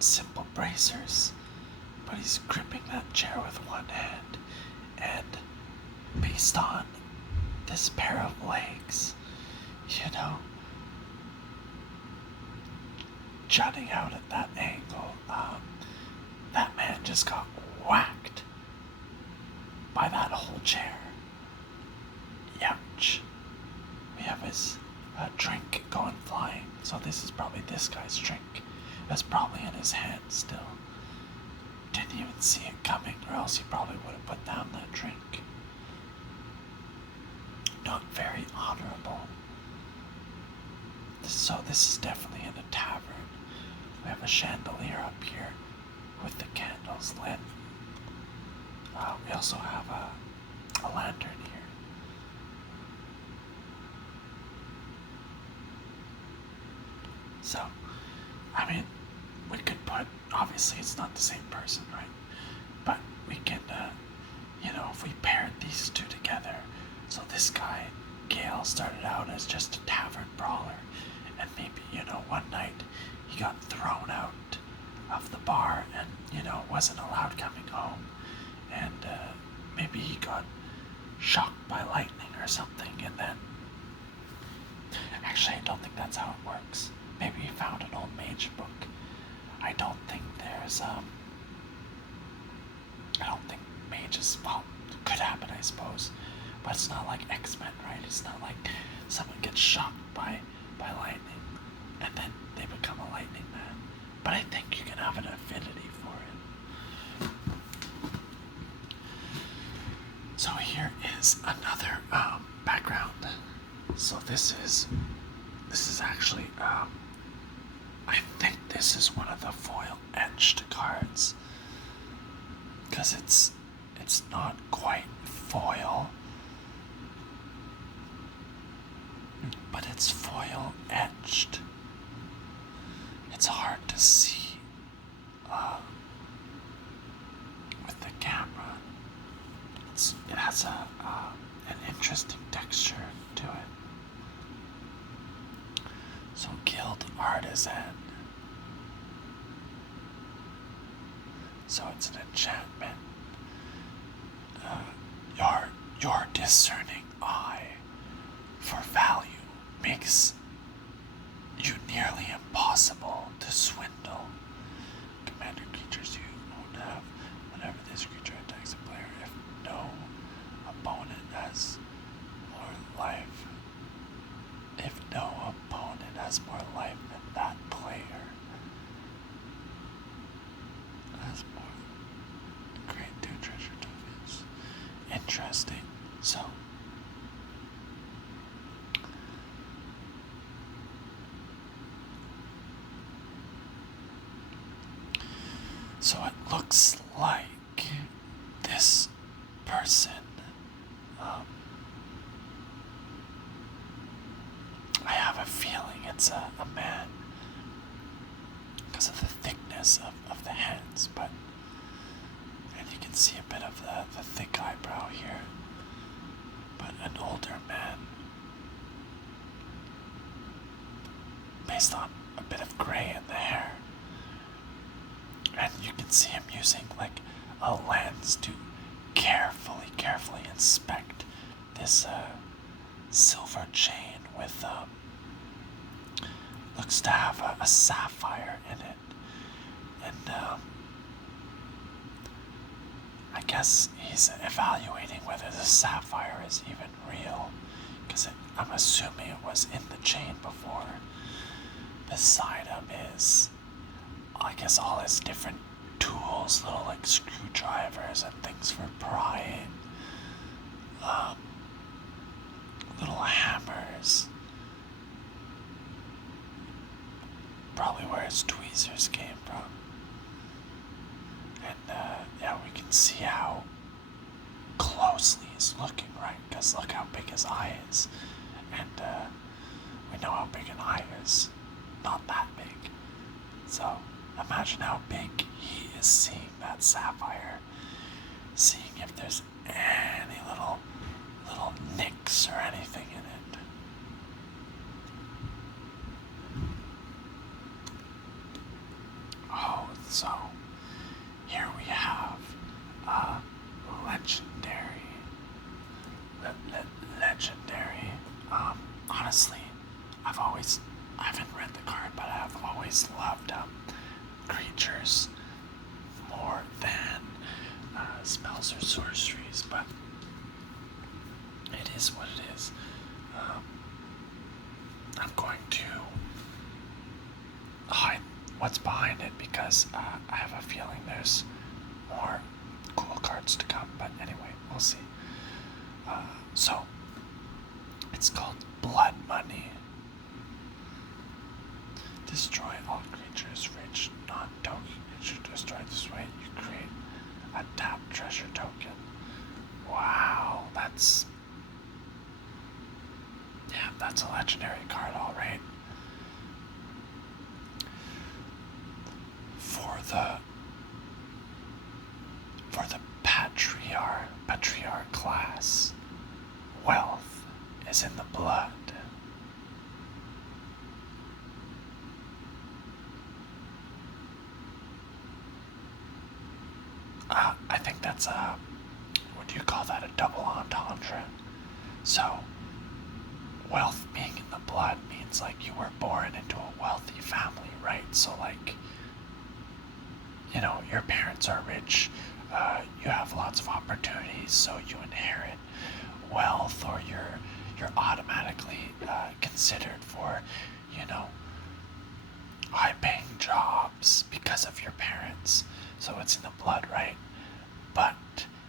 simple bracers, but he's gripping that chair with one hand, and based on this pair of legs, jutting out at that angle, that man just got whacked by that whole chair. Youch. We have his drink going flying, so this is probably this guy's drink. It's probably in his hand still. Didn't even see it coming, or else he probably would have put down that drink. Not very honorable. So this is definitely in a tavern. We have a chandelier up here with the candles lit. We also have a lantern here. So, we could put, obviously it's not the same person, right? But we can, if we paired these two together, so this guy, Gale, started out as just a tavern brawler, and maybe, one night he got thrown out of the bar and, wasn't allowed coming home, and maybe he got shocked by lightning or something, and then, actually I don't think that's how it works. Maybe he found an old mage book. I don't think mages, well, could happen I suppose, but it's not like X-Men, right? It's not like someone gets shocked by lightning and then they become a lightning man. But I think you can have an affinity for it. So here is another background. So this is this is actually, I think this is one of the foil etched cards. Because it's not quite foil, but it's foil etched. It's hard to see with the camera. It has an interesting texture to it. So Guild Artisan. So it's an enchantment. Your discerning eye for value makes you nearly impossible to swindle. Commander creatures you won't have whenever this creature attacks a player if no opponent has more life. If no opponent has more life than that player has more. Create 2 treasure tokens. Interesting. So it looks like this person, I have a feeling it's a man because of the thickness of the hands, and you can see a bit of the thick eyebrow here, but an older man based on a bit of gray in the hair. And you can see him using like a lens to carefully inspect this silver chain with looks to have a sapphire in it. And I guess he's evaluating whether the sapphire is even real, because I'm assuming it was in the chain before. Beside him is, I guess, all his different tools, little like screwdrivers and things for prying, little hammers, probably where his tweezers came from. And yeah, we can see how closely he's looking, right? Because look how big his eye is, and we know how big an eye is, not that big. So imagine how big he is seeing that sapphire, seeing if there's any little nicks or anything in it. Oh, so here we have legendary. Legendary. Honestly, I haven't read the card, but I've always loved creatures more than spells or sorceries, but it is what it is. I'm going to hide what's behind it because I have a feeling there's more cool cards to come, but anyway, we'll see. So, it's called Blood Money. Destroy all creatures rich non-token. It should destroy this way. You create a tapped treasure token. Wow, that's a legendary card, all right. For the patriarch class, wealth is in the blood. I think that's what do you call that, a double entendre? So, wealth being in the blood means like you were born into a wealthy family, right? So like, you know, your parents are rich, you have lots of opportunities, so you inherit wealth, or you're automatically considered for, you know, high-paying jobs because of your parents. So it's in the blood, right? But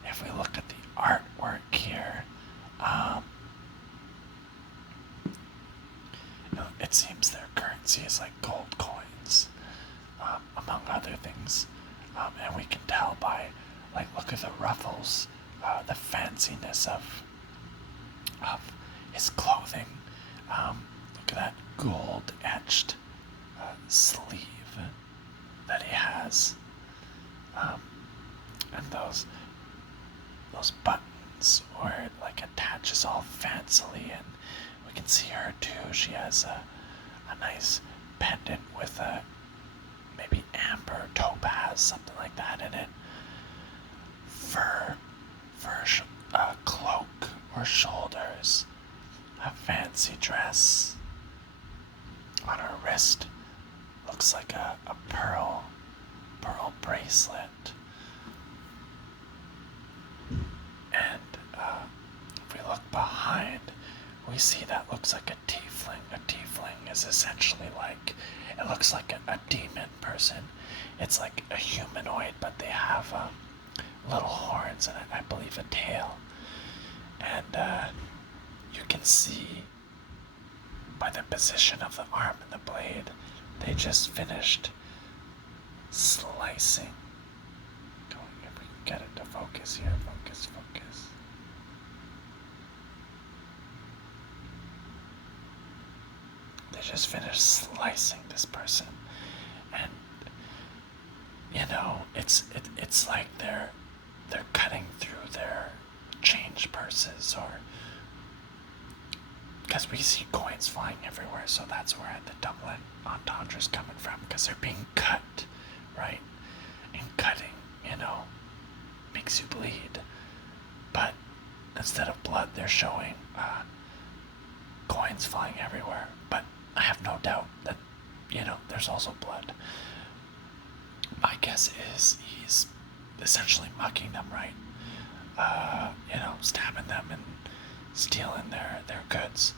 if we look at the artwork here, it seems their currency is like gold coins, among other things. And we can tell by, like, look at the ruffles, the fanciness of his clothing. Look at that gold etched sleeve that he has, and those buttons where it like attaches all fancily, and we can see her too. She has a nice pendant with a maybe amber topaz, something like that in it. Fur cloak or shoulders, a fancy dress on her wrist. Looks like a pearl bracelet. And if we look behind, we see that looks like a tiefling. A tiefling is essentially like, it looks like a demon person. It's like a humanoid, but they have little horns and I believe a tail. And you can see by the position of the arm and the blade, they just finished slicing. If we can get it to focus here, focus. They just finished slicing this person, and you know, it's like they're cutting through their change purses, or because we see coins flying everywhere, so that's where the double entendre is coming from, because they're being cut, right? And cutting, you know, makes you bleed, but instead of blood, they're showing coins flying everywhere. But I have no doubt that, you know, there's also blood. My guess is he's essentially mugging them, right? You know, stabbing them and stealing their goods,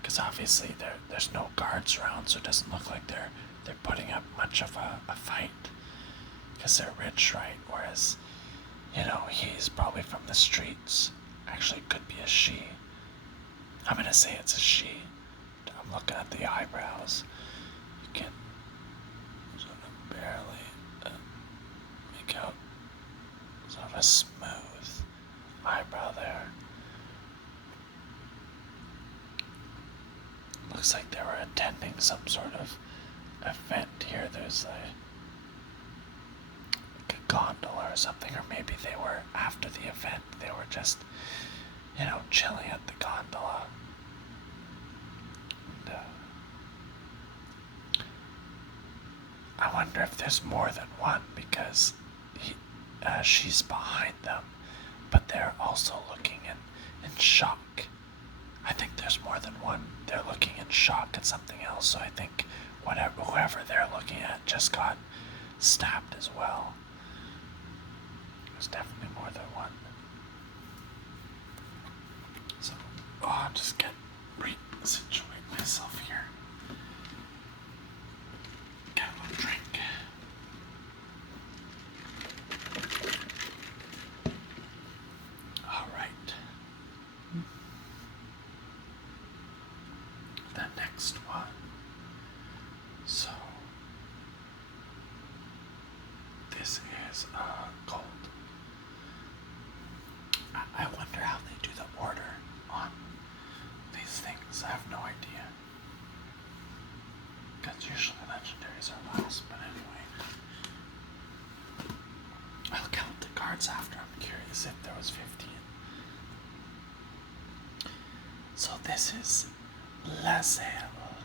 because obviously there's no guards around, so it doesn't look like they're putting up much of a fight, because they're rich, right? Whereas, you know, he's probably from the streets. Actually, it could be a she. I'm gonna say it's a she. I'm looking at the eyebrows. You can sort of barely make out sort of a smooth eyebrow there. Looks like they were attending some sort of event here. There's like a gondola or something, or maybe they were after the event. They were just, you know, chilling at the gondola. And, I wonder if there's more than one, because she's behind them, but they're also looking in shock. I think there's more than one. They're looking in shock at something else, so I think whoever they're looking at just got stabbed as well. There's definitely more than one. So, I'll just situate myself here. Get a little drink. Alright. The next one. So, this is gold. I wonder how they do the order on these things. I have no idea. Because usually legendaries are last, but anyway. I'll count the cards after. I'm curious if there was 15. So this is Lazelle,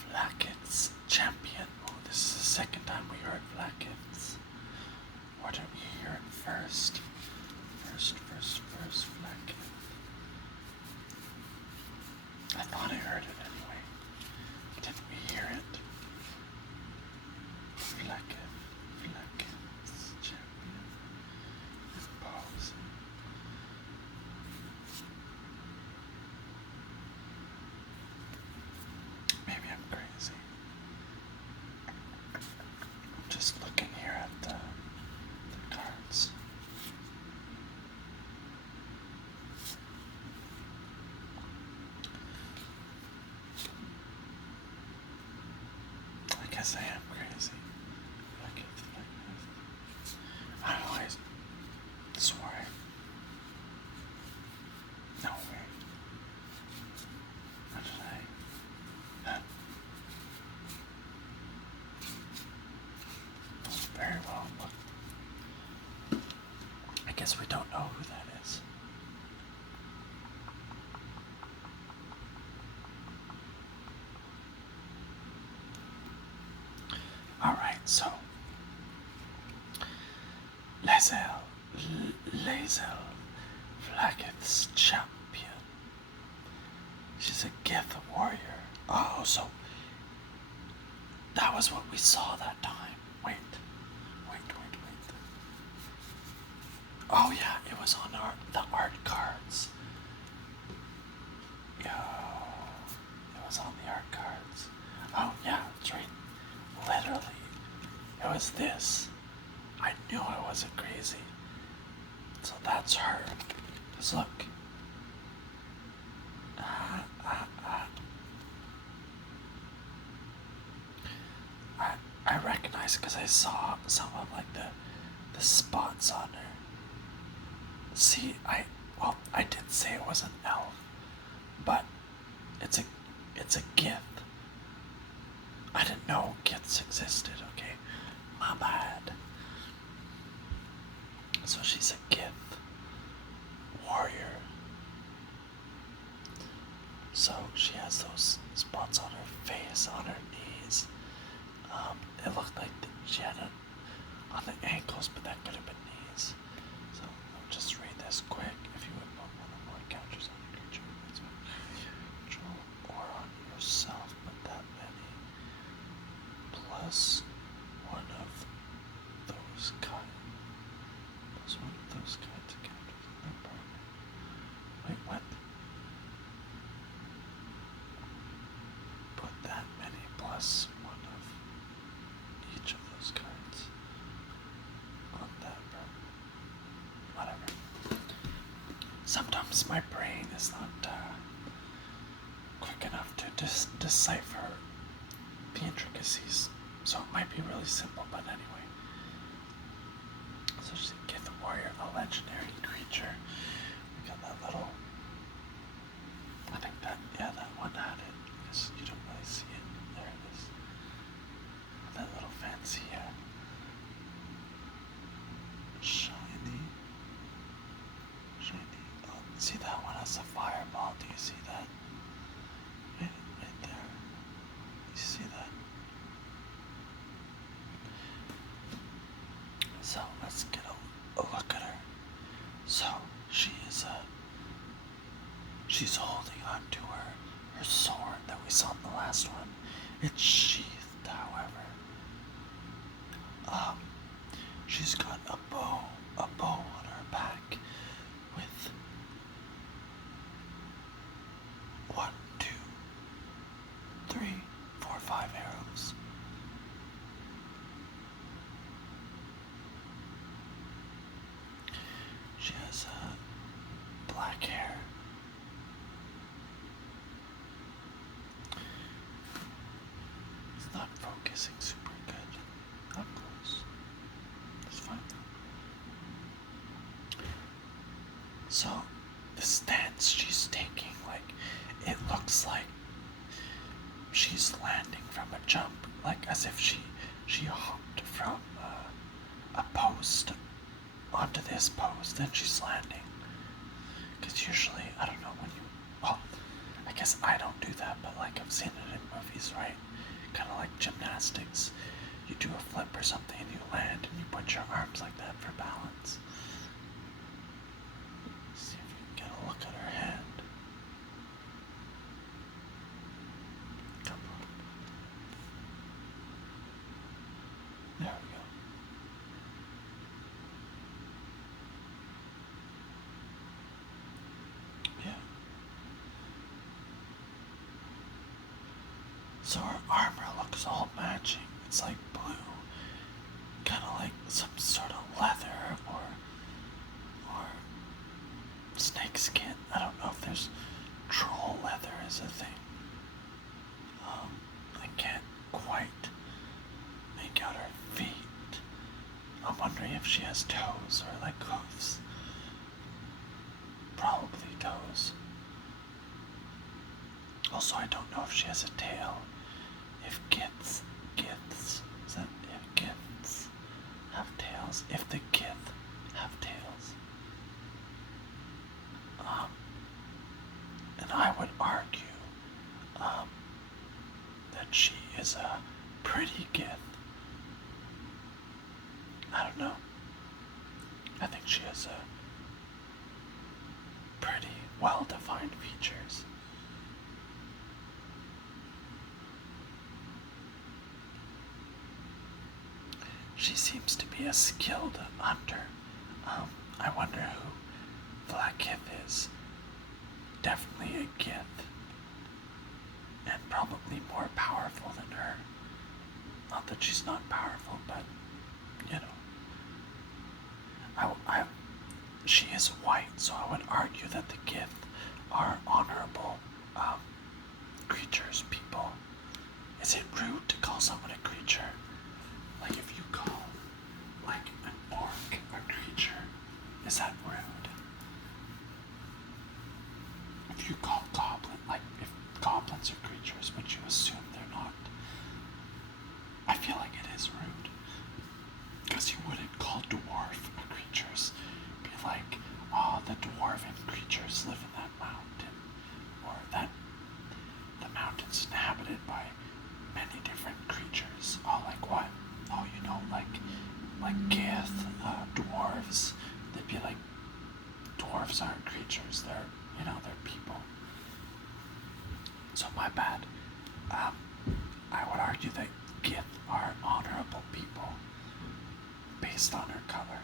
Vlaakith's champion. Oh, this is the second time we heard Vlaakith's. Or did we hear it first? First, Vlaakith. I thought I heard it anyway. Didn't we hear it? Vlaakith's champion. Pause. Maybe I'm crazy. I'm just looking here at the cards. guess I am crazy. I always swear. No way. What did I? Very well. Look. I guess we don't know who that is. Alright, so Lazel Flaggeth's champion. She's a Gith warrior. Oh, so that was what we saw that time. Wait. Oh yeah, it was on the art cards. Yo, it was on the art cards. Oh yeah, that's right. Literally, it was this. I knew I wasn't crazy. So that's her. Just look. I recognize because I saw some of like the spots on her. See, I did say it was an elf, but it's a Gith. I didn't know Giths existed. Okay, my bad. So she's a Gith warrior. So she has those spots on her face, on her knees. It looked like she had it on the ankles, but that could have been knees. So I'll just read this quick. If you would put one or more encounters on a creature, control or on yourself, but that many plus one of those kinds. Plus one of those kinds of encounters on their partner. Wait, what? Put that many plus one of each of those cards on that partner. Whatever. Sometimes my brain is not quick enough to decipher the intricacies, so it might be really simple, but anyway. So she's a Gith warrior, a legendary creature. We got that little, I think that one had it, because you don't really see it. There it is. That little fancy, shiny. Oh, see that one has a fireball, do you see that? Right there. You see that? So let's get a look at her. So she's holding on to her sword that we saw in the last one. It's sheathed, however. She's got a bow on her back with 1, 2, 3, 4, 5 arrows. She has black hair. It's not focusing super good up close. It's fine though. So the stance she's taking, like, it looks like she's landing from a jump, like as if she hopped from a post onto this post, then she's landing. Because usually, I don't know when you, well, I guess I don't do that, but like I've seen it in movies, right? Kind of like gymnastics. You do a flip or something and you land and you put your arms like that for balance. See if you can get a look at her hand. Come on. There we go. Yeah. So her armor looks all matching. It's like blue, kind of like some sort of leather or snake skin. I don't know if there's troll leather is a thing. I can't quite if she has toes or like hoofs. Probably toes. Also, I don't know if she has a tail. If giths have tails? If the gith have tails. And I would argue that she is a pretty gith. I don't know. I think she has a pretty well-defined features. She seems to be a skilled hunter. I wonder who Blackith is. Definitely a Gith. And probably more powerful than her. Not that she's not powerful, but, you know. She is white, so I would argue that the Gith are honorable creatures, people. Is it rude to call someone a creature? Like if you call like an orc a creature, is that rude? If you call like if goblins are creatures, but you assume they're not, I feel like it is rude. Because you wouldn't call dwarf creatures. Be like, oh, the dwarven creatures live in that mountain. Or that the mountain's inhabited by many different creatures. Oh, like what? Oh, you know, like Gith, dwarves. They'd be like, dwarves aren't creatures. They're people. So my bad. I would argue that Gith are honorable people based on her color.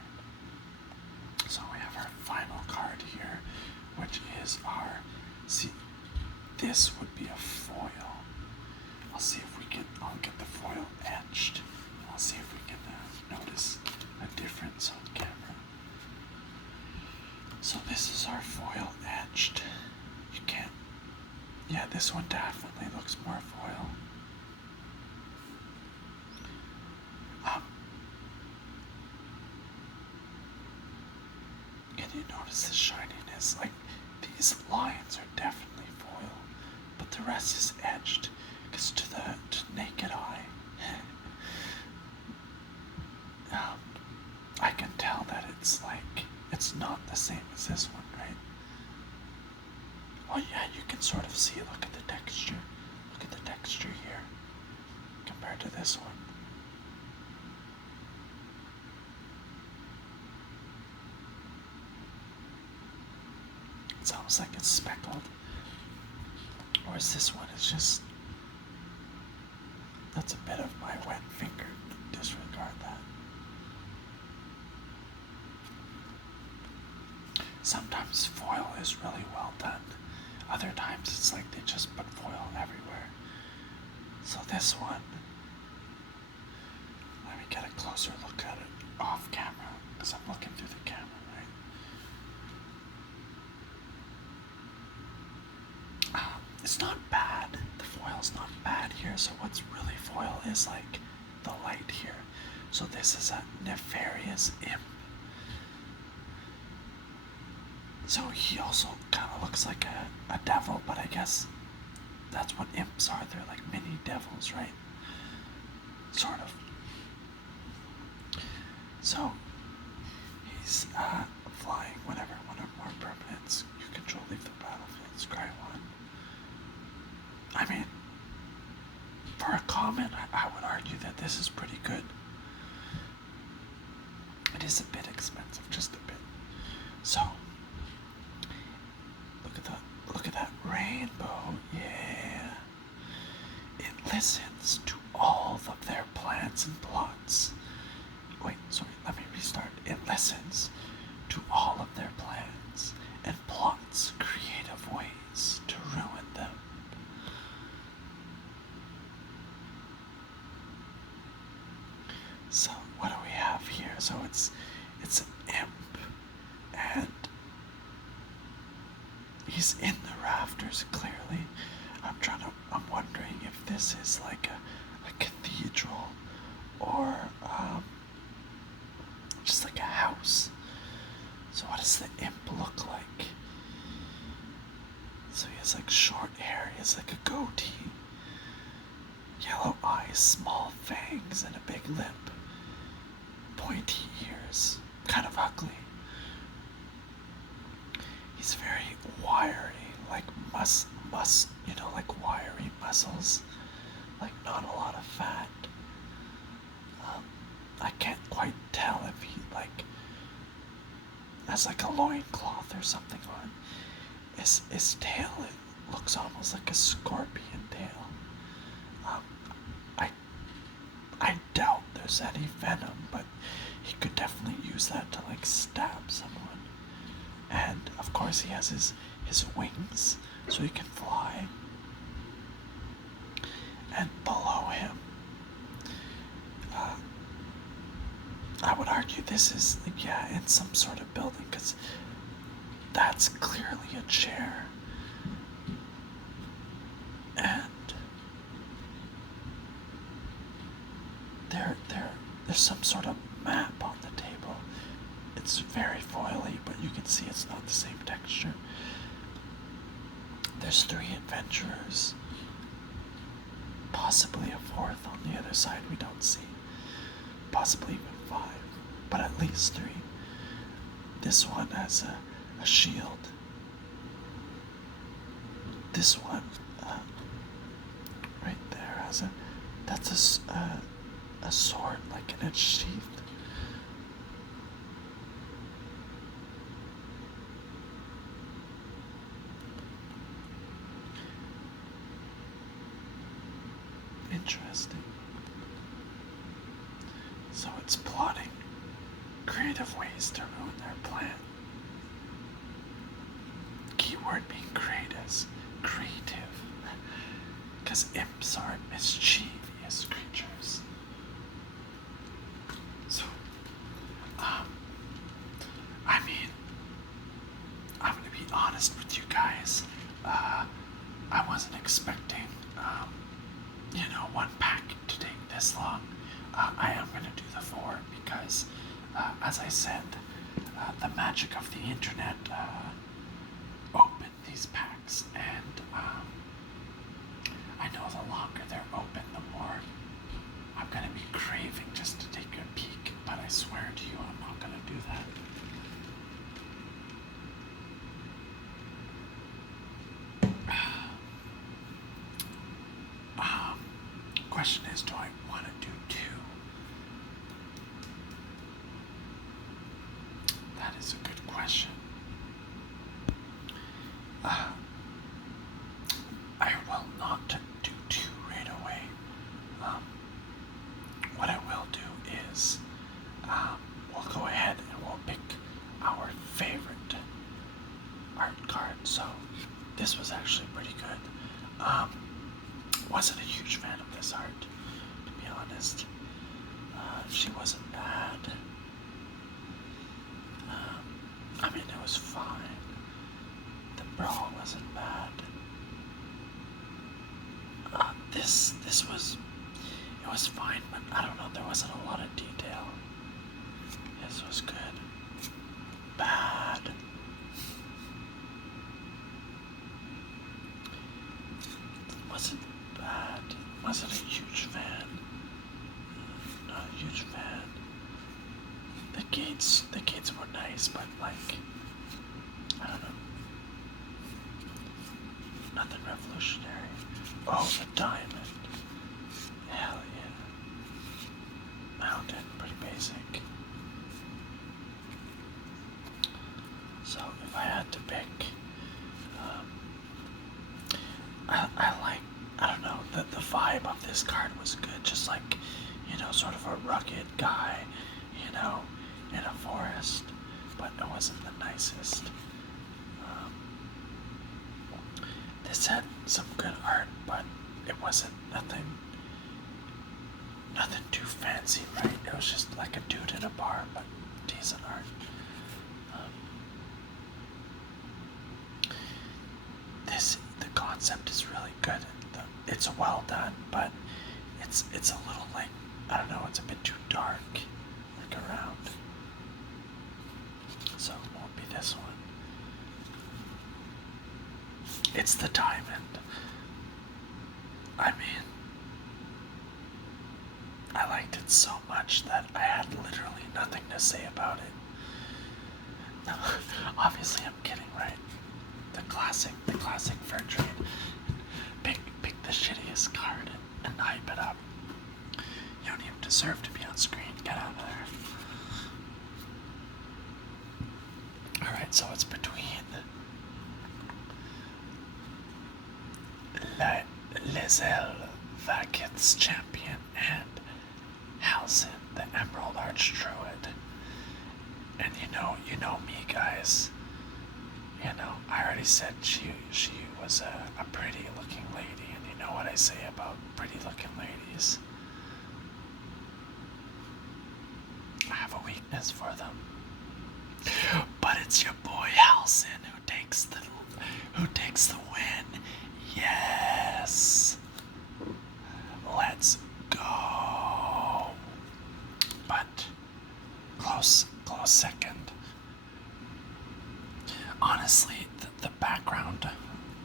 So we have our final card here, which is our, see, this would be a foil. I'll see if we can, I'll get the foil etched. I'll see if we can notice a difference on camera. So this is our foil etched. You can't, yeah, this one definitely looks more foil. Can you notice the shininess? Like, these lines are definitely foil, but the rest is etched, because to naked eye, I can tell that it's not the same as this one, right? Oh yeah, you can sort of see, look at the texture. Look at the texture here, compared to this one. It's almost like it's speckled. Whereas this one is just, that's a bit of my wet finger. Disregard that. Sometimes foil is really well done. Other times it's like they just put foil everywhere. So this one, let me get a closer look at it off camera, because I'm looking through the camera, right? It's not bad. The foil's not bad here. So what's really foil is like the light here. So this is a nefarious imp. So he also kind of looks like a devil, but I guess that's what imps are. They're like mini devils, right? Sort of. So he's flying whenever one or more permanents you control leave the battlefield. Scry 1. I mean, for a common, I would argue that this is pretty good. It is a bit expensive, just a bit. So look at that rainbow, yeah. It listens to all of their plans and plots. Wait, sorry, let me restart. It listens to all of their plans and plots creative ways to ruin them. So what do we have here? So it's an imp, and he's in the rafters clearly. I'm wondering if this is like a cathedral or just like a house. So what does the imp look like? So he has like short hair, he has like a goatee, yellow eyes, small fangs, and a big lip, pointy ears, kind of ugly. He's very wiry, like like wiry muscles, like not a lot of fat. I can't quite tell if he like has like a loincloth or something on. His tail, it looks almost like a scorpion tail. I I doubt there's any venom, but he could definitely use that to like stab someone. And of course he has his wings, so he can fly. And below him, I would argue this is, yeah, in some sort of building, because that's clearly a chair. And there's some sort of map on the table. It's very foily, but you can see it's not the same texture. There's 3 adventurers. Possibly a 4th on the other side we don't see. Possibly even 5, but at least 3. This one has a shield. This one, right there, has that's a sword, like in its sheath. Interesting. So it's plotting creative ways to ruin their plan. Keyword being creative. Because imps are mischievous creatures. So, I mean, I'm gonna be honest with you guys. I wasn't expecting, one pack to take this long. I am gonna do the 4 because, as I said, the magic of the internet opened these packs, and I know the longer they're open, the more I'm gonna be craving just to take a peek. But I swear to you, I'm not gonna do that. Question is, do I want to do 2? That is a good question. I will not do 2 right away. What I will do is, we'll go ahead and we'll pick our favorite art card. So this was actually pretty good. Wasn't a huge fan of this art, to be honest. She wasn't bad. I mean, it was fine. The bra wasn't bad. This was, it was fine, but I don't know, there wasn't a lot of detail. This was good. Bad. Wasn't bad. Wasn't a huge fan. Not a huge fan. The gates were nice, but like, I don't know. Nothing revolutionary. Oh, the diamond. Hell yeah. Mountain, pretty basic. So if I had to pick, I don't know, the vibe of this card was good, just like, sort of a rugged guy, in a forest, but it wasn't the nicest. This had some good art, but it wasn't nothing too fancy, right? It was just like a dude in a bar, but decent art. The concept is really good. It's well done, but it's a little like, I don't know, it's a bit too dark, like around. this one. It's the diamond. I mean, I liked it so much that I had literally nothing to say about it. No, obviously I'm kidding, right? The classic fair trade. Pick the shittiest card and hype it up. You don't even deserve to be on screen. Get out of there. Alright, so it's between Lizelle, Vakith's champion, and Halsin, the Emerald Archdruid. And you know me, guys. I already said she was a pretty looking lady, and you know what I say about pretty looking ladies. I have a weakness for them. But it's your boy Halsin who takes the win. Yes. Let's go. But close second. Honestly, the background,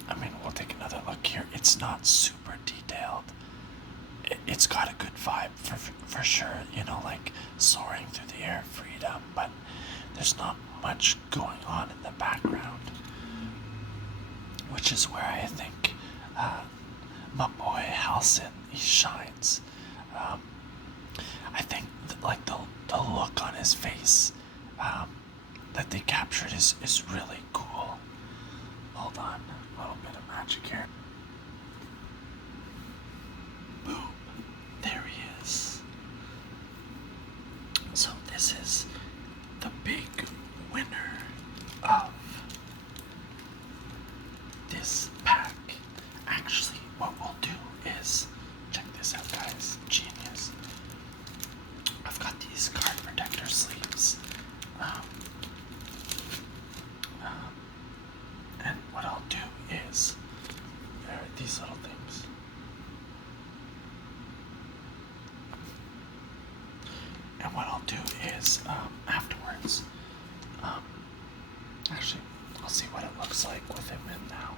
I mean, we'll take another look here. It's not super detailed. It's got a good vibe for sure, like soaring through the air, freedom, but there's not much going on in the background, which is where I think my boy Halsin, he shines. I think the look on his face that they captured is really cool. Hold on, a little bit of magic here. Boom, there he is. So this is the big winner of this pack. Actually, what we'll do is, check this out, guys, genius. I've got these card protector sleeves. And what I'll do is, there are these little things. And what I'll do is, afterwards, actually, I'll see what it looks like with him in now.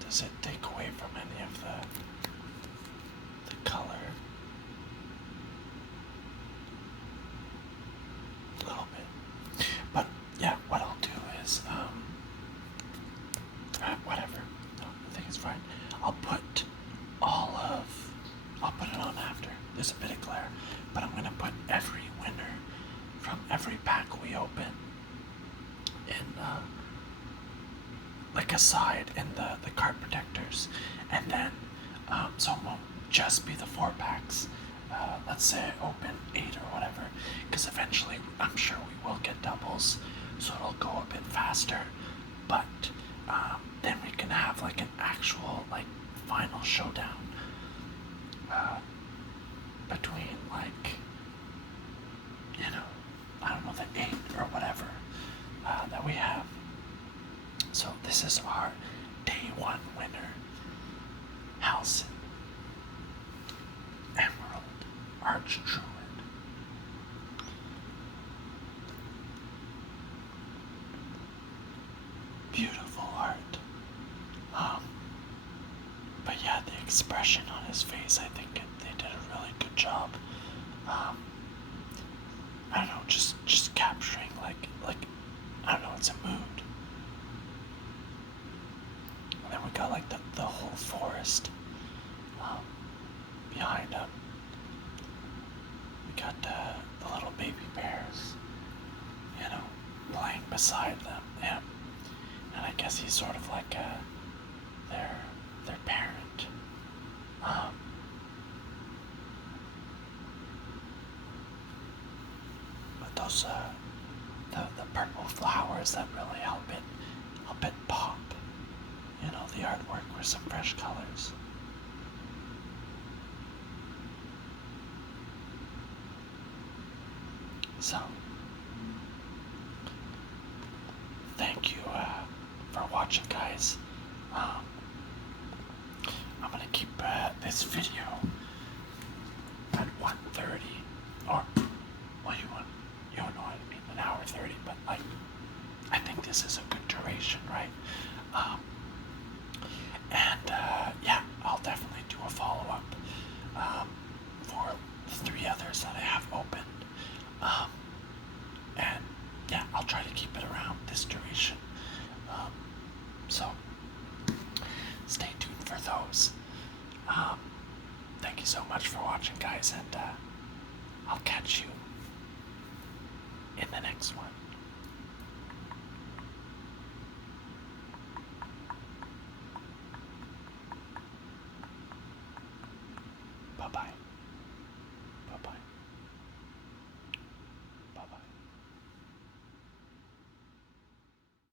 Does it take away from any of the color? A little bit. But yeah, what I'll do is, whatever. No, I think it's fine. I'll put it on after. There's a bit of glare, but I'm gonna put every winner from every pack we open in, like aside in the card protectors, and then, so it won't just be the 4 packs. Let's say I open 8 or whatever, because eventually I'm sure we will get doubles, so it'll go a bit faster, but then we can have like an actual like final showdown between like, I don't know, the 8 or whatever that we have. So this is our day 1 winner, Halsin, Emerald Archdruid. Beautiful art. But yeah, the expression on his face, I think they did a really good job. I don't know, just capturing like I don't know, it's a mood. And then we got like the whole forest behind him. We got the little baby bears, playing beside them. Yeah. And I guess he's sort of like their parent. But those the purple flowers that really help it pop. The artwork with some fresh colors. So, thank you for watching, guys. I'm gonna keep this video at 1:30, or what do you want? You want this is a good duration, right? Yeah, I'll definitely do a follow-up for the 3 others that I have opened. And yeah, I'll try to keep it around this duration. So stay tuned for those. Thank you so much for watching, guys, and I'll catch you in the next one.